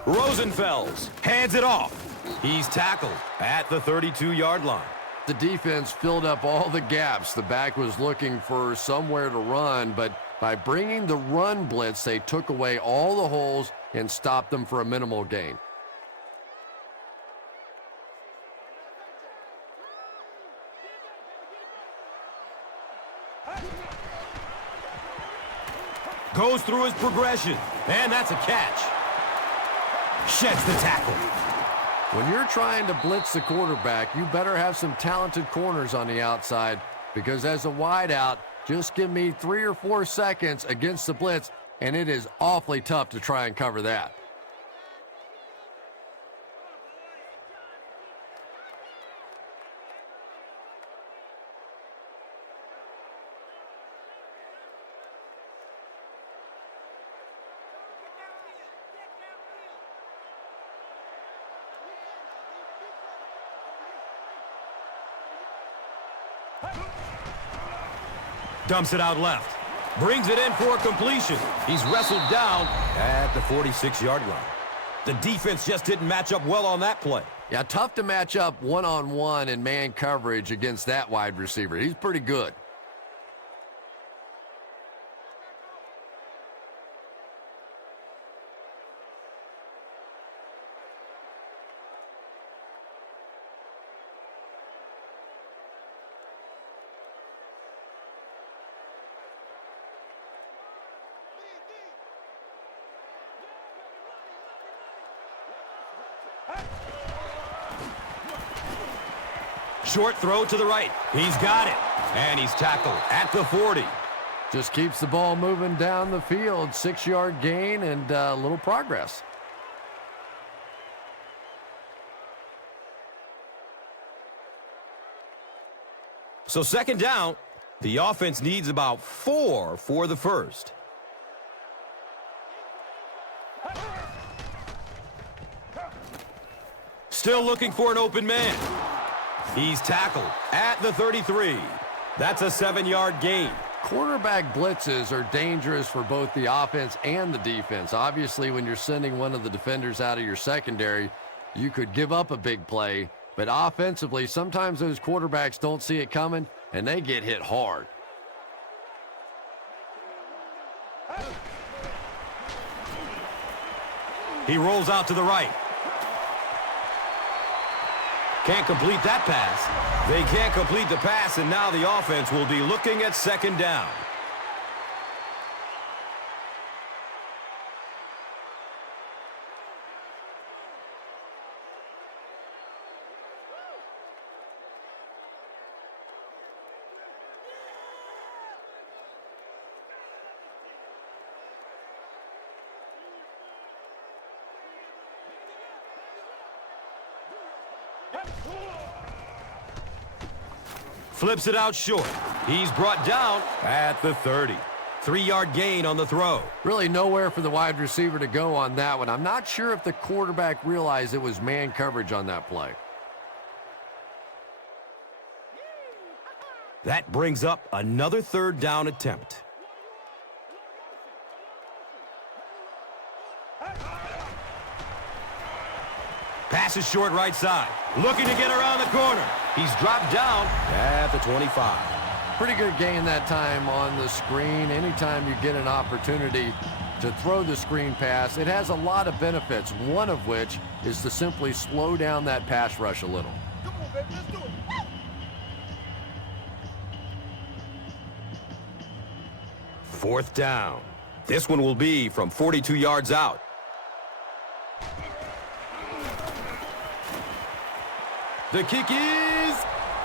Rosenfels hands it off. He's tackled at the 32-yard line. The defense filled up all the gaps. The back was looking for somewhere to run, but by bringing the run blitz, they took away all the holes and stopped them for a minimal gain. Goes through his progression, and that's a catch. Sheds the tackle. When you're trying to blitz the quarterback, you better have some talented corners on the outside, because as a wideout, just give me 3 or 4 seconds against the blitz, and it is awfully tough to try and cover that. Dumps it out left. Brings it in for a completion. He's wrestled down at the 46-yard line. The defense just didn't match up well on that play. Yeah, tough to match up one-on-one in man coverage against that wide receiver. He's pretty good. Short throw to the right. He's got it. And he's tackled at the 40. Just keeps the ball moving down the field. 6-yard gain and a little progress. So 2nd down, the offense needs about 4 for the first. Still looking for an open man. He's tackled at the 33. That's a 7-yard gain. Quarterback blitzes are dangerous for both the offense and the defense. Obviously, when you're sending one of the defenders out of your secondary, you could give up a big play. But offensively, sometimes those quarterbacks don't see it coming, and they get hit hard. He rolls out to the right. Can't complete that pass. They can't complete the pass, and now the offense will be looking at second down. Flips it out short. He's brought down at the 30. 3-yard gain on the throw. Really nowhere for the wide receiver to go on that one. I'm not sure if the quarterback realized it was man coverage on that play. That brings up another 3rd down attempt. Passes short right side. Looking to get around the corner. He's dropped down at the 25. Pretty good gain that time on the screen. Anytime you get an opportunity to throw the screen pass, it has a lot of benefits, one of which is to simply slow down that pass rush a little. Come on, baby, let's do it. 4th down. This one will be from 42 yards out. The kick is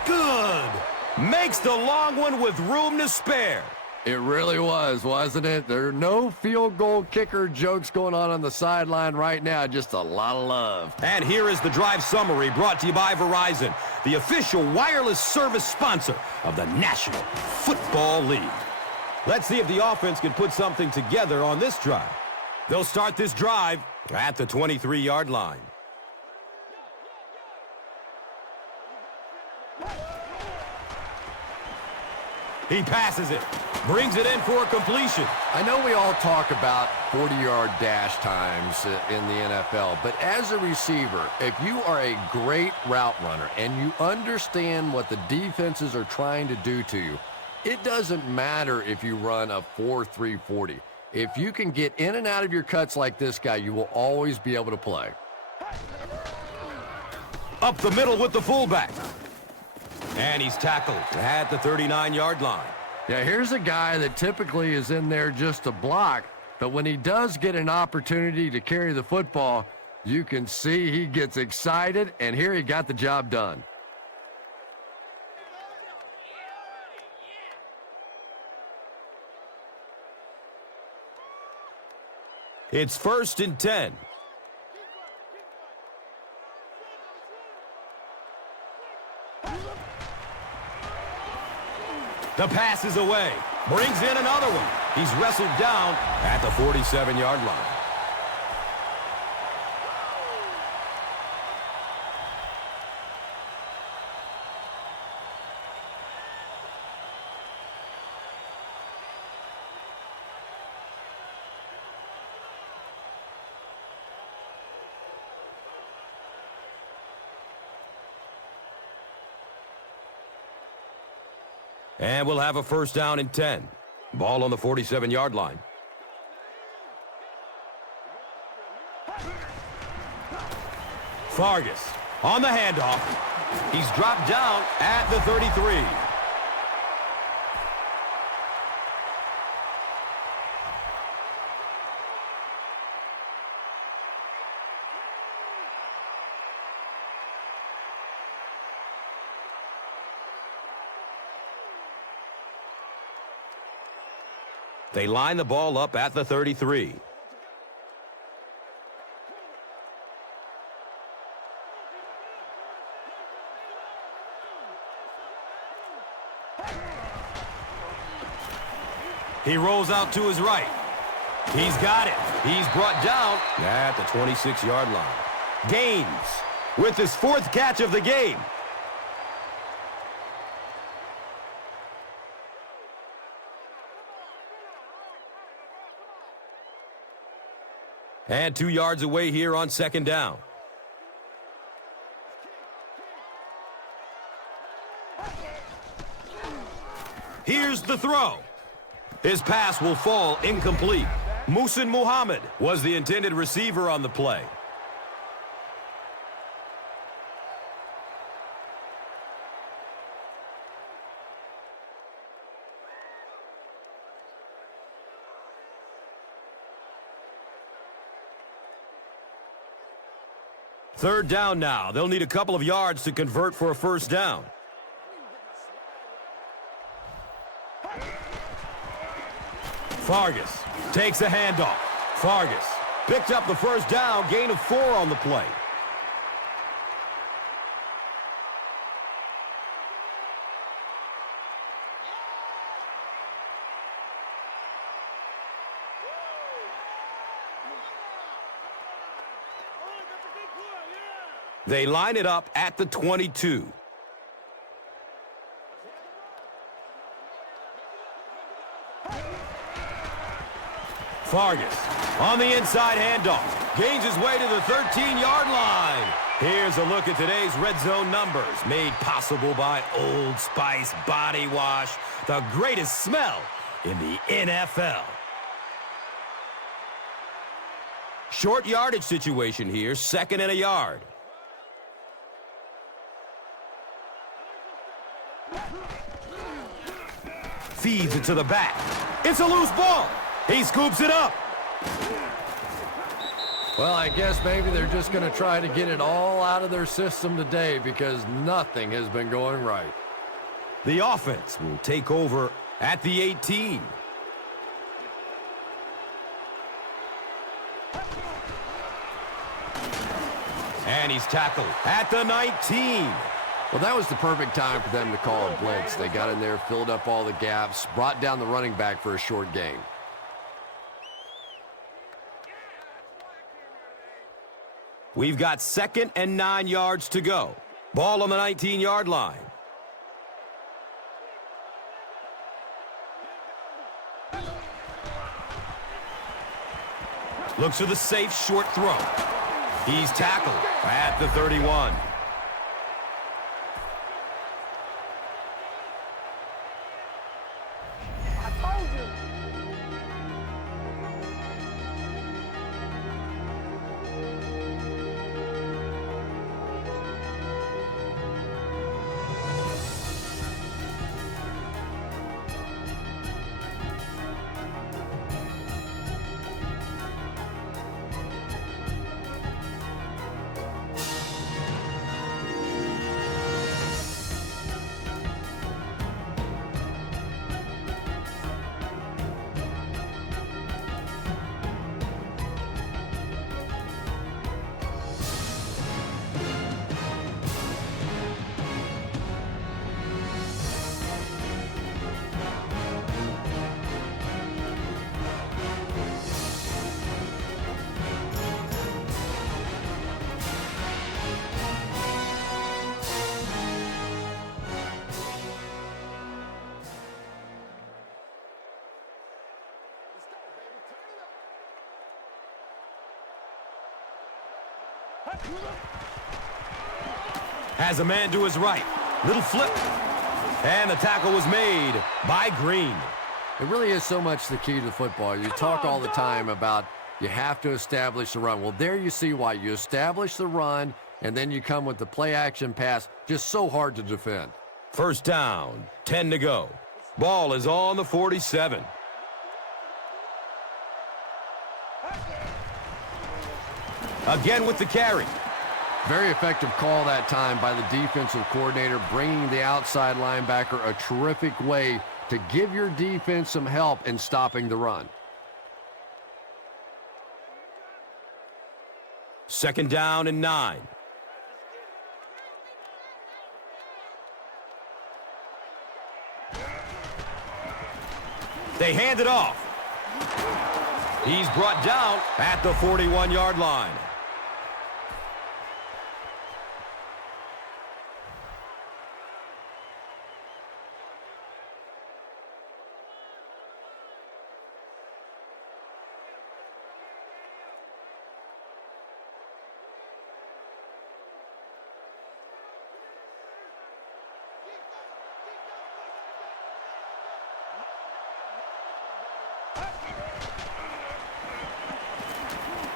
good. Makes the long one with room to spare. It really was, wasn't it? There are no field goal kicker jokes going on the sideline right now. Just a lot of love. And here is the drive summary brought to you by Verizon, the official wireless service sponsor of the National Football League. Let's see if the offense can put something together on this drive. They'll start this drive at the 23-yard line. He passes it, brings it in for a completion. I know we all talk about 40-yard dash times in the NFL, but as a receiver, if you are a great route runner and you understand what the defenses are trying to do to you, it doesn't matter if you run a 4.3 40. If you can get in and out of your cuts like this guy, you will always be able to play. Up the middle with the fullback. And he's tackled at the 39-yard line. Yeah, here's a guy that typically is in there just to block, but when he does get an opportunity to carry the football, you can see he gets excited, and here he got the job done. It's 1st and 10. The pass is away. Brings in another one. He's wrestled down at the 47-yard line. And we'll have a 1st down and 10. Ball on the 47-yard line. Fargas on the handoff. He's dropped down at the 33. They line the ball up at the 33. He rolls out to his right. He's got it. He's brought down at the 26-yard line. Gaines with his 4th catch of the game. And 2 yards away here on 2nd down. Here's the throw. His pass will fall incomplete. Muhsin Muhammad was the intended receiver on the play. Third down now. They'll need a couple of yards to convert for a first down. Fargas takes a handoff. Fargas picked up the first down, gain of 4 on the play. They line it up at the 22. Fargas on the inside handoff. Gains his way to the 13-yard line. Here's a look at today's red zone numbers, made possible by Old Spice Body Wash, the greatest smell in the NFL. Short yardage situation here, 2nd and a yard. Feeds it to the back. It's a loose ball. He scoops it up. Well, I guess maybe they're just going to try to get it all out of their system today because nothing has been going right. The offense will take over at the 18. And he's tackled at the 19. Well, that was the perfect time for them to call a blitz. They got in there, filled up all the gaps, brought down the running back for a short gain. We've got 2nd and 9 yards to go. Ball on the 19-yard line. Looks for the safe short throw. He's tackled at the 31. Has a man to his right. Little flip. And the tackle was made by Green. It really is so much the key to football. You talk all the time about you have to establish the run. Well, there you see why. You establish the run, and then you come with the play-action pass. Just so hard to defend. First down, 10 to go. Ball is on the 47. Again with the carry. Very effective call that time by the defensive coordinator, bringing the outside linebacker a terrific way to give your defense some help in stopping the run. 2nd down and 9. They hand it off. He's brought down at the 41-yard line.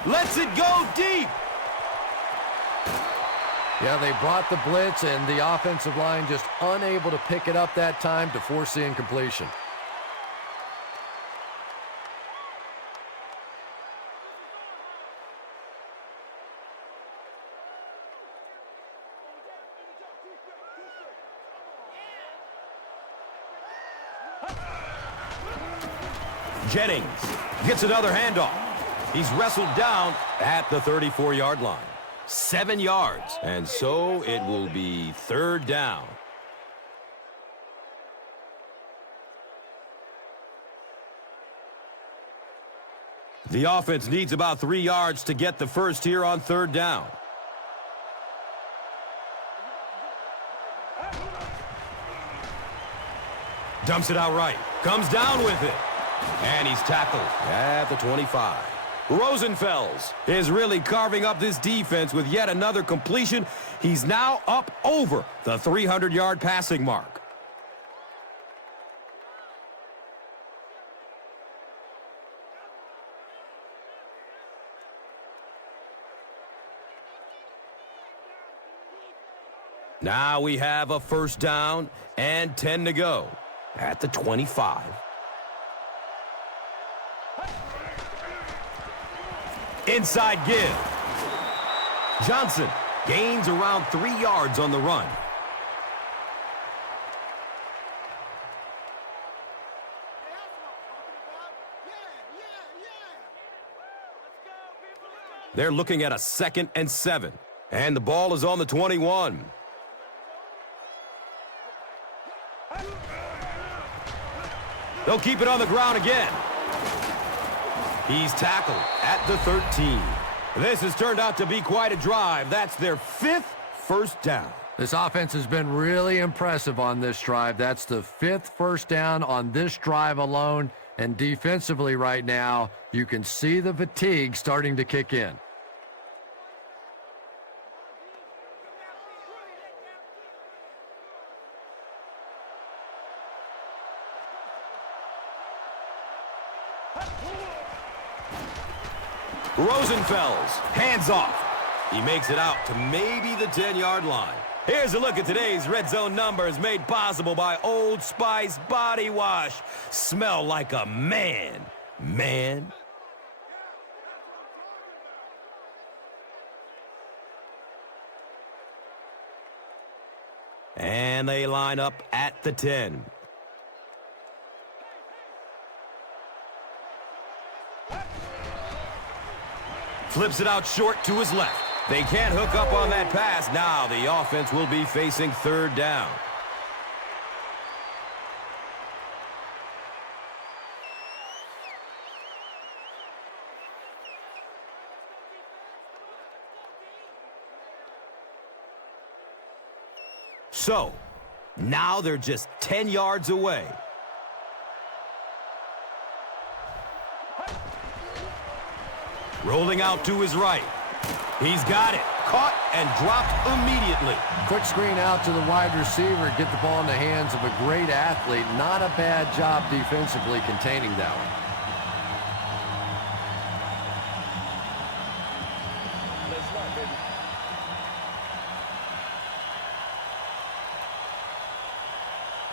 Lets it go deep. Yeah, they brought the blitz, and the offensive line just unable to pick it up that time to force the incompletion. Jennings gets another handoff. He's wrestled down at the 34-yard line. 7 yards, and so it will be third down. The offense needs about 3 yards to get the first here on third down. Dumps it out right. Comes down with it. And he's tackled at the 25. Rosenfels is really carving up this defense with yet another completion. He's now up over the 300-yard passing mark. Now we have a first down and 10 to go at the 25. Inside give. Johnson gains around 3 yards on the run. They're looking at a 2nd and 7. And the ball is on the 21. They'll keep it on the ground again. He's tackled at the 13. This has turned out to be quite a drive. That's their 5th first down. This offense has been really impressive on this drive. That's the 5th first down on this drive alone. And defensively right now, you can see the fatigue starting to kick in. Rosenfels, hands off. He makes it out to maybe the 10-yard line. Here's a look at today's red zone numbers made possible by Old Spice Body Wash. Smell like a man. Man. And they line up at the 10. Flips it out short to his left. They can't hook up on that pass. Now the offense will be facing third down. So, now they're just 10 yards away. Rolling out to his right. He's got it. Caught and dropped immediately. Quick screen out to the wide receiver. Get the ball in the hands of a great athlete. Not a bad job defensively containing that one.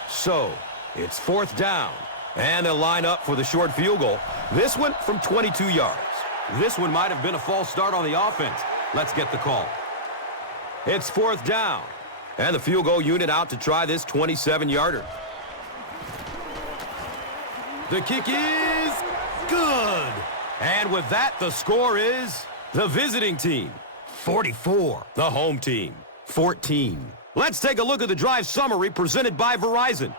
So, it's fourth down. And they'll line up for the short field goal. This one from 22 yards. This one might have been a false start on the offense. Let's get the call. It's fourth down. And the field goal unit out to try this 27-yarder. The kick is good. And with that, the score is the visiting team 44. The home team 14. Let's take a look at the drive summary presented by Verizon.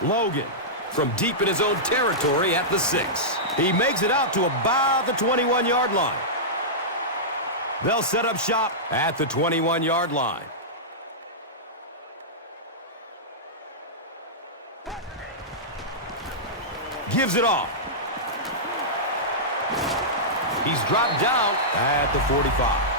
Logan from deep in his own territory at the 6. He makes it out to about the 21-yard line. They'll set up shop at the 21-yard line. Gives it off. He's dropped down at the 45.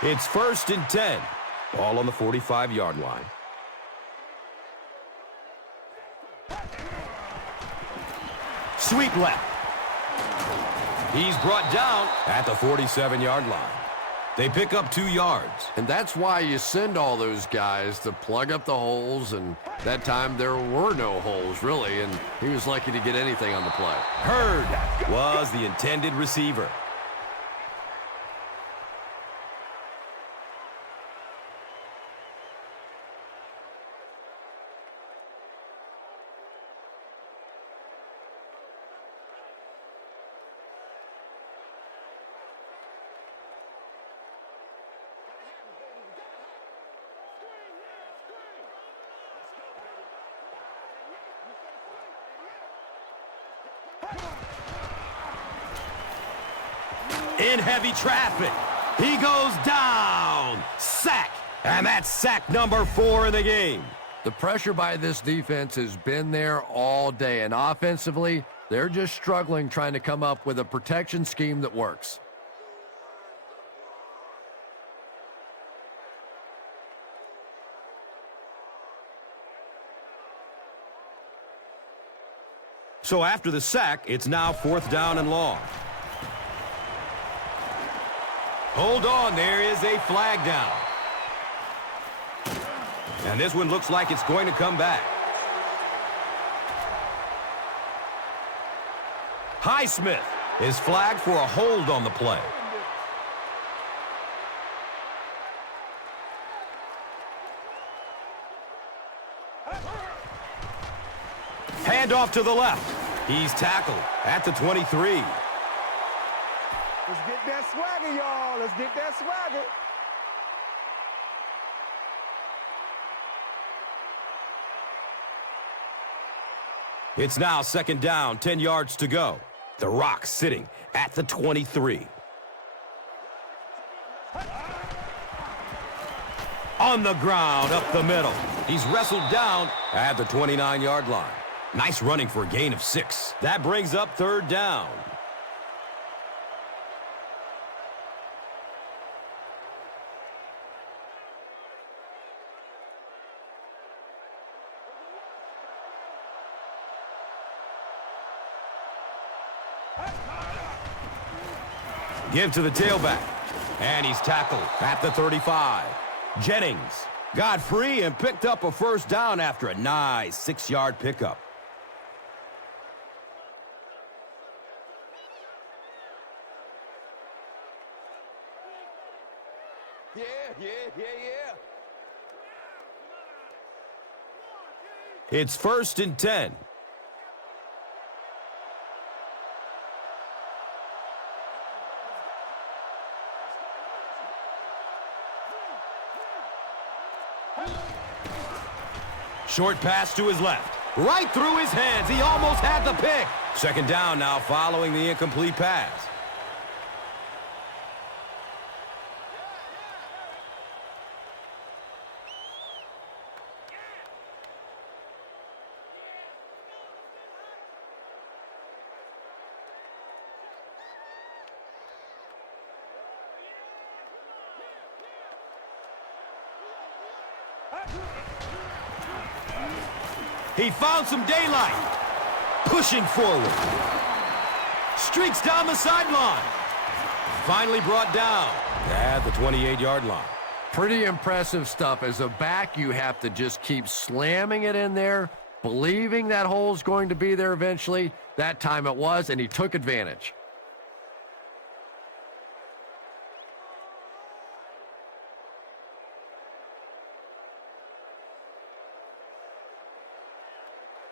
It's 1st and 10. Ball on the 45-yard line. Sweep left. He's brought down at the 47-yard line. They pick up 2 yards. And that's why you send all those guys to plug up the holes, and that time there were no holes, really, and he was lucky to get anything on the play. Hurd was the intended receiver. In heavy traffic. He goes down. Sack. And that's sack number 4 in the game. The pressure by this defense has been there all day, and offensively, they're just struggling trying to come up with a protection scheme that works. So after the sack, it's now 4th down and long. Hold on, there is a flag down. And this one looks like it's going to come back. Highsmith is flagged for a hold on the play. Handoff to the left. He's tackled at the 23. Let's get that swagger, y'all. Let's get that swagger. It's now 2nd down, 10 yards to go. The Rock sitting at the 23. On the ground, up the middle. He's wrestled down at the 29-yard line. Nice running for a gain of 6. That brings up 3rd down. Give to the tailback. And he's tackled at the 35. Jennings got free and picked up a 1st down after a nice 6-yard pickup. Yeah. It's 1st and 10. Short pass to his left. Right through his hands. He almost had the pick. 2nd down now following the incomplete pass. He found some daylight. Pushing forward. Streaks down the sideline. Finally brought down at the 28-yard line. Pretty impressive stuff. As a back, you have to just keep slamming it in there, believing that hole's going to be there eventually. That time it was, and he took advantage.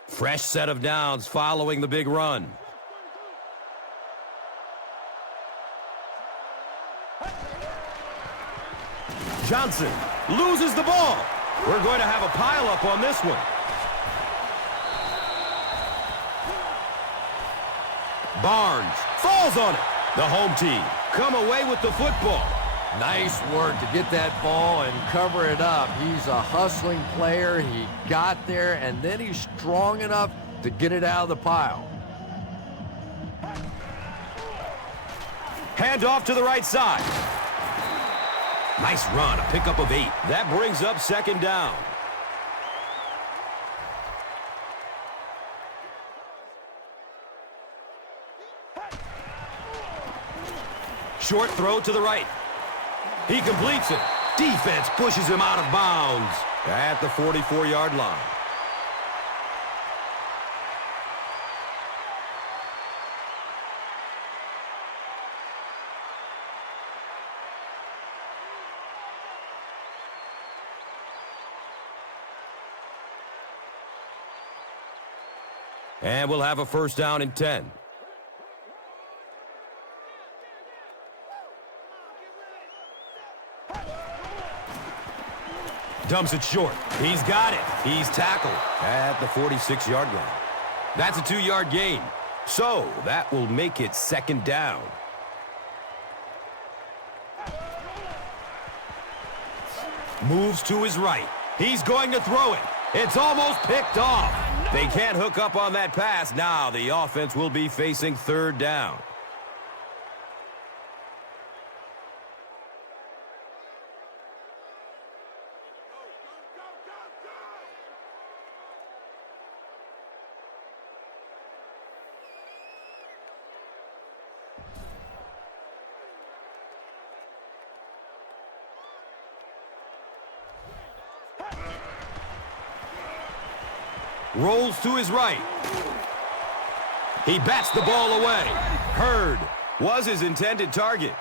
Fresh set of downs following the big run. Johnson loses the ball. We're going to have a pileup on this one. Barnes falls on it. The home team come away with the football. Nice work to get that ball and cover it up. He's a hustling player. He got there, and then he's strong enough to get it out of the pile. Hand off to the right side. Nice run, a pickup of 8. That brings up 2nd down. Short throw to the right. He completes it. Defense pushes him out of bounds at the 44-yard line. And we'll have a first down and 10. Dumps it short. He's got it. He's tackled at the 46-yard line. That's a 2-yard gain. So that will make it second down. Moves to his right. He's going to throw it. It's almost picked off. They can't hook up on that pass. Now the offense will be facing third down. Rolls to his right. He bats the ball away. Hurd was his intended target.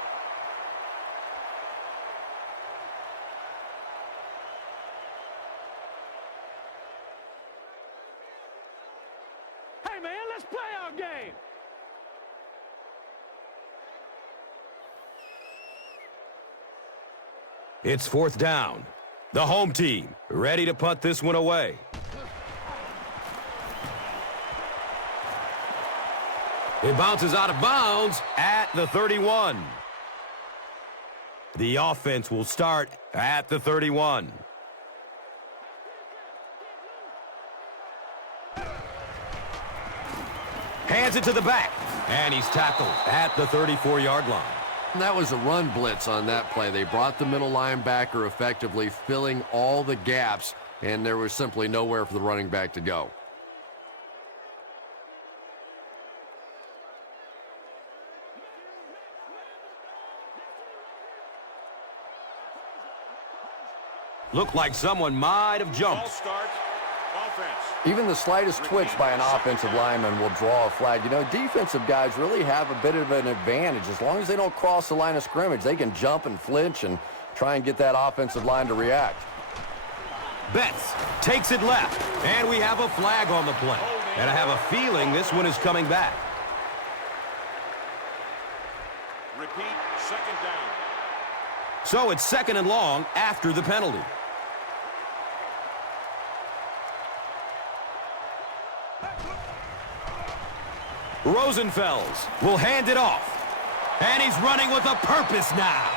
Hey, man, let's play our game. It's fourth down. The home team ready to punt this one away. It bounces out of bounds at the 31. The offense will start at the 31. Hands it to the back, and he's tackled at the 34-yard line. That was a run blitz on that play. They brought the middle linebacker effectively filling all the gaps, and there was simply nowhere for the running back to go. Looked like someone might have Ball jumped. start. Offense. Even the slightest twitch by an offensive lineman will draw a flag. You know, defensive guys really have a bit of an advantage. As long as they don't cross the line of scrimmage, they can jump and flinch and try and get that offensive line to react. Betts takes it left, and we have a flag on the play. And I have a feeling this one is coming back. Repeat, second down. So it's second and long after the penalty. Rosenfels will hand it off. And he's running with a purpose now.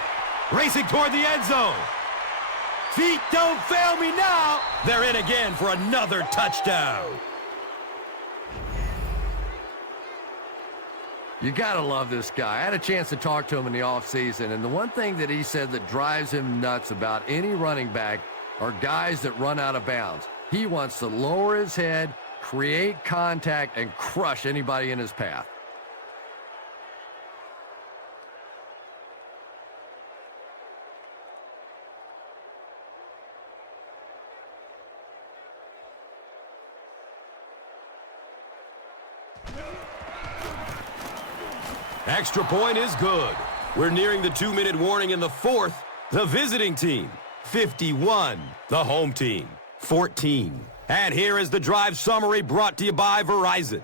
Racing toward the end zone. Feet don't fail me now. They're in again for another touchdown. You gotta love this guy. I had a chance to talk to him in the offseason, and the one thing that he said that drives him nuts about any running back are guys that run out of bounds. He wants to lower his head, create contact, and crush anybody in his path. Extra point is good. We're nearing the 2-minute warning in the fourth. The visiting team, 51. The home team, 14. And here is the drive summary brought to you by Verizon.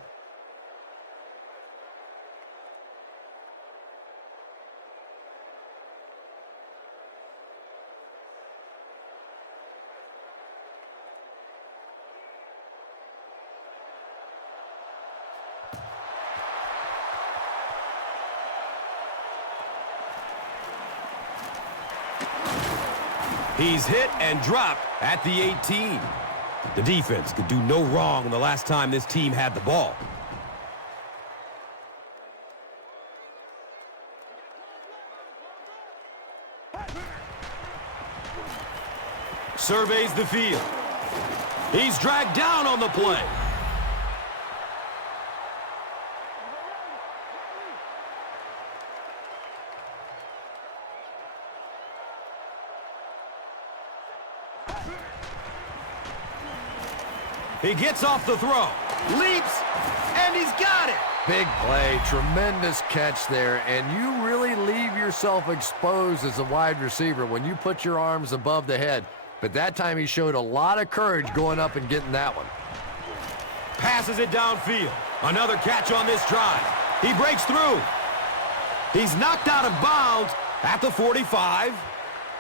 He's hit and dropped at the 18. The defense could do no wrong the last time this team had the ball. Surveys the field. He's dragged down on the play. He gets off the throw, leaps, and he's got it. Big play, tremendous catch there, and you really leave yourself exposed as a wide receiver when you put your arms above the head. But that time he showed a lot of courage going up and getting that one. Passes it downfield. Another catch on this drive. He breaks through. He's knocked out of bounds at the 45.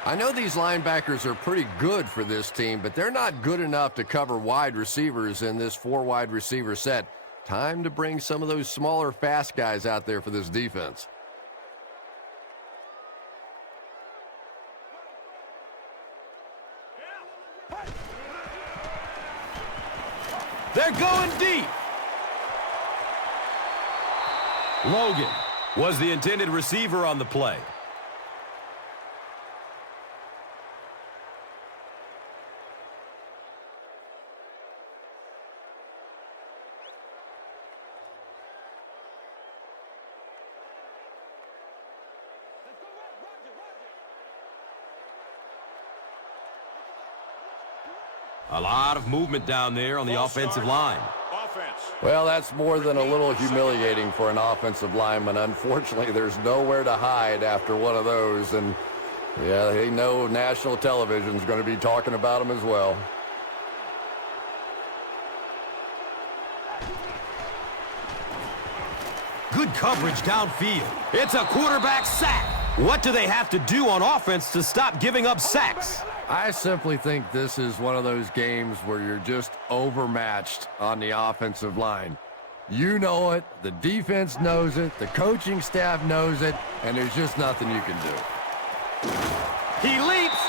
I know these linebackers are pretty good for this team, but they're not good enough to cover wide receivers in this 4 wide receiver set. Time to bring some of those smaller, fast guys out there for this defense. They're going deep. Logan was the intended receiver on the play. A lot of movement down there on the offensive line. Offense. Well, that's more than a little humiliating for an offensive lineman. Unfortunately, there's nowhere to hide after one of those. And, yeah, they know national television is going to be talking about them as well. Good coverage downfield. It's a quarterback sack. What do they have to do on offense to stop giving up sacks? I simply think this is one of those games where you're just overmatched on the offensive line. You know it, the defense knows it, the coaching staff knows it, and there's just nothing you can do. He leaps.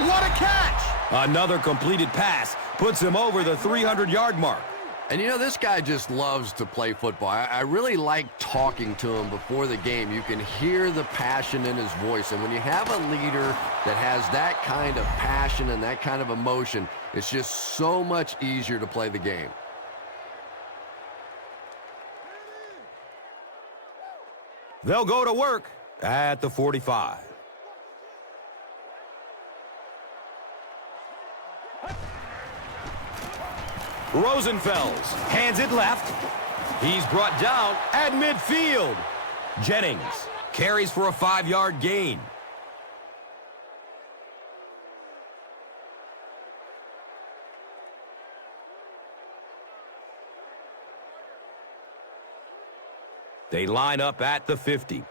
What a catch! Another completed pass puts him over the 300-yard mark. And you know, this guy just loves to play football. I really like talking to him before the game. You can hear the passion in his voice. And when you have a leader that has that kind of passion and that kind of emotion, it's just so much easier to play the game. They'll go to work at the 45. Rosenfels hands it left. He's brought down at midfield. Jennings carries for a 5-yard gain. They line up at the 50.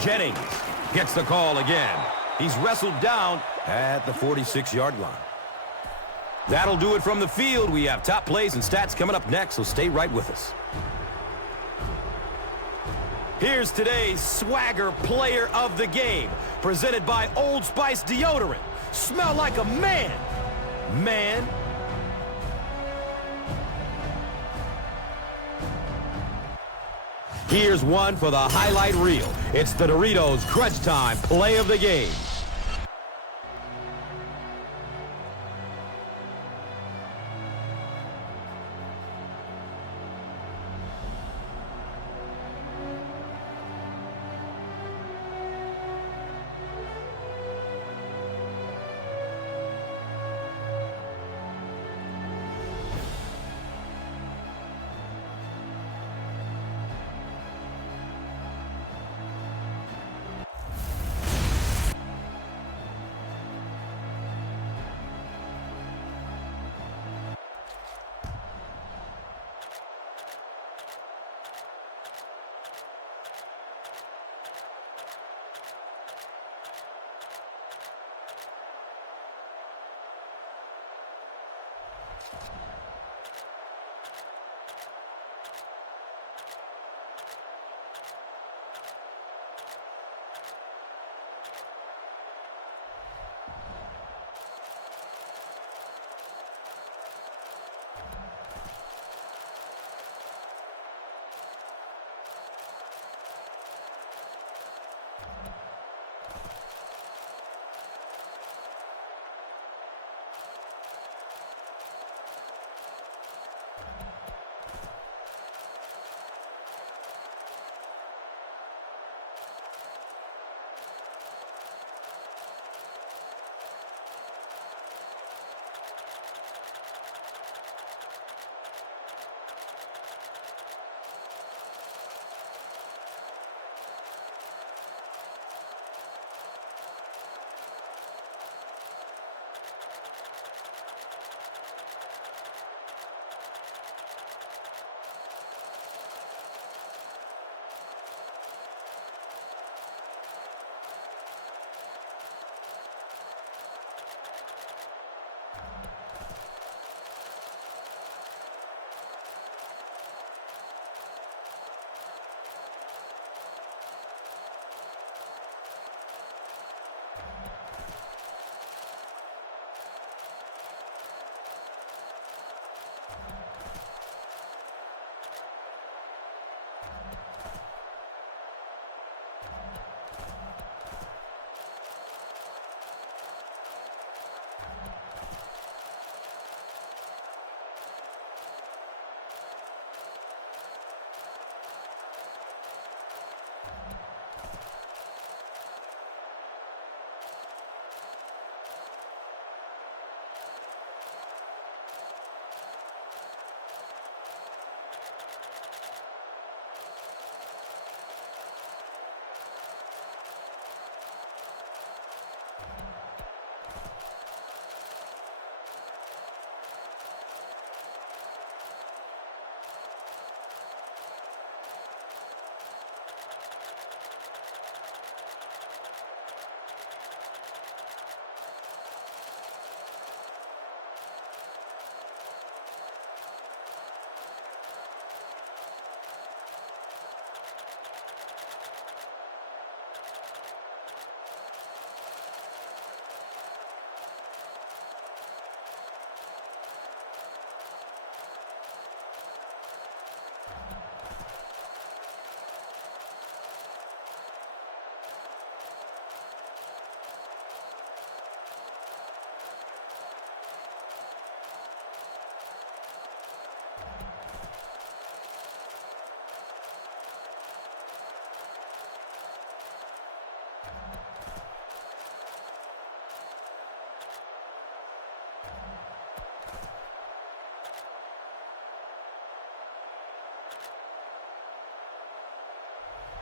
Jennings gets the call again. He's wrestled down at the 46-yard line. That'll do it from the field. We have top plays and stats coming up next, so stay right with us. Here's today's Swagger Player of the Game, presented by Old Spice Deodorant. Smell like a man. Man. Here's one for the highlight reel. It's the Doritos Crunch Time Play of the Game.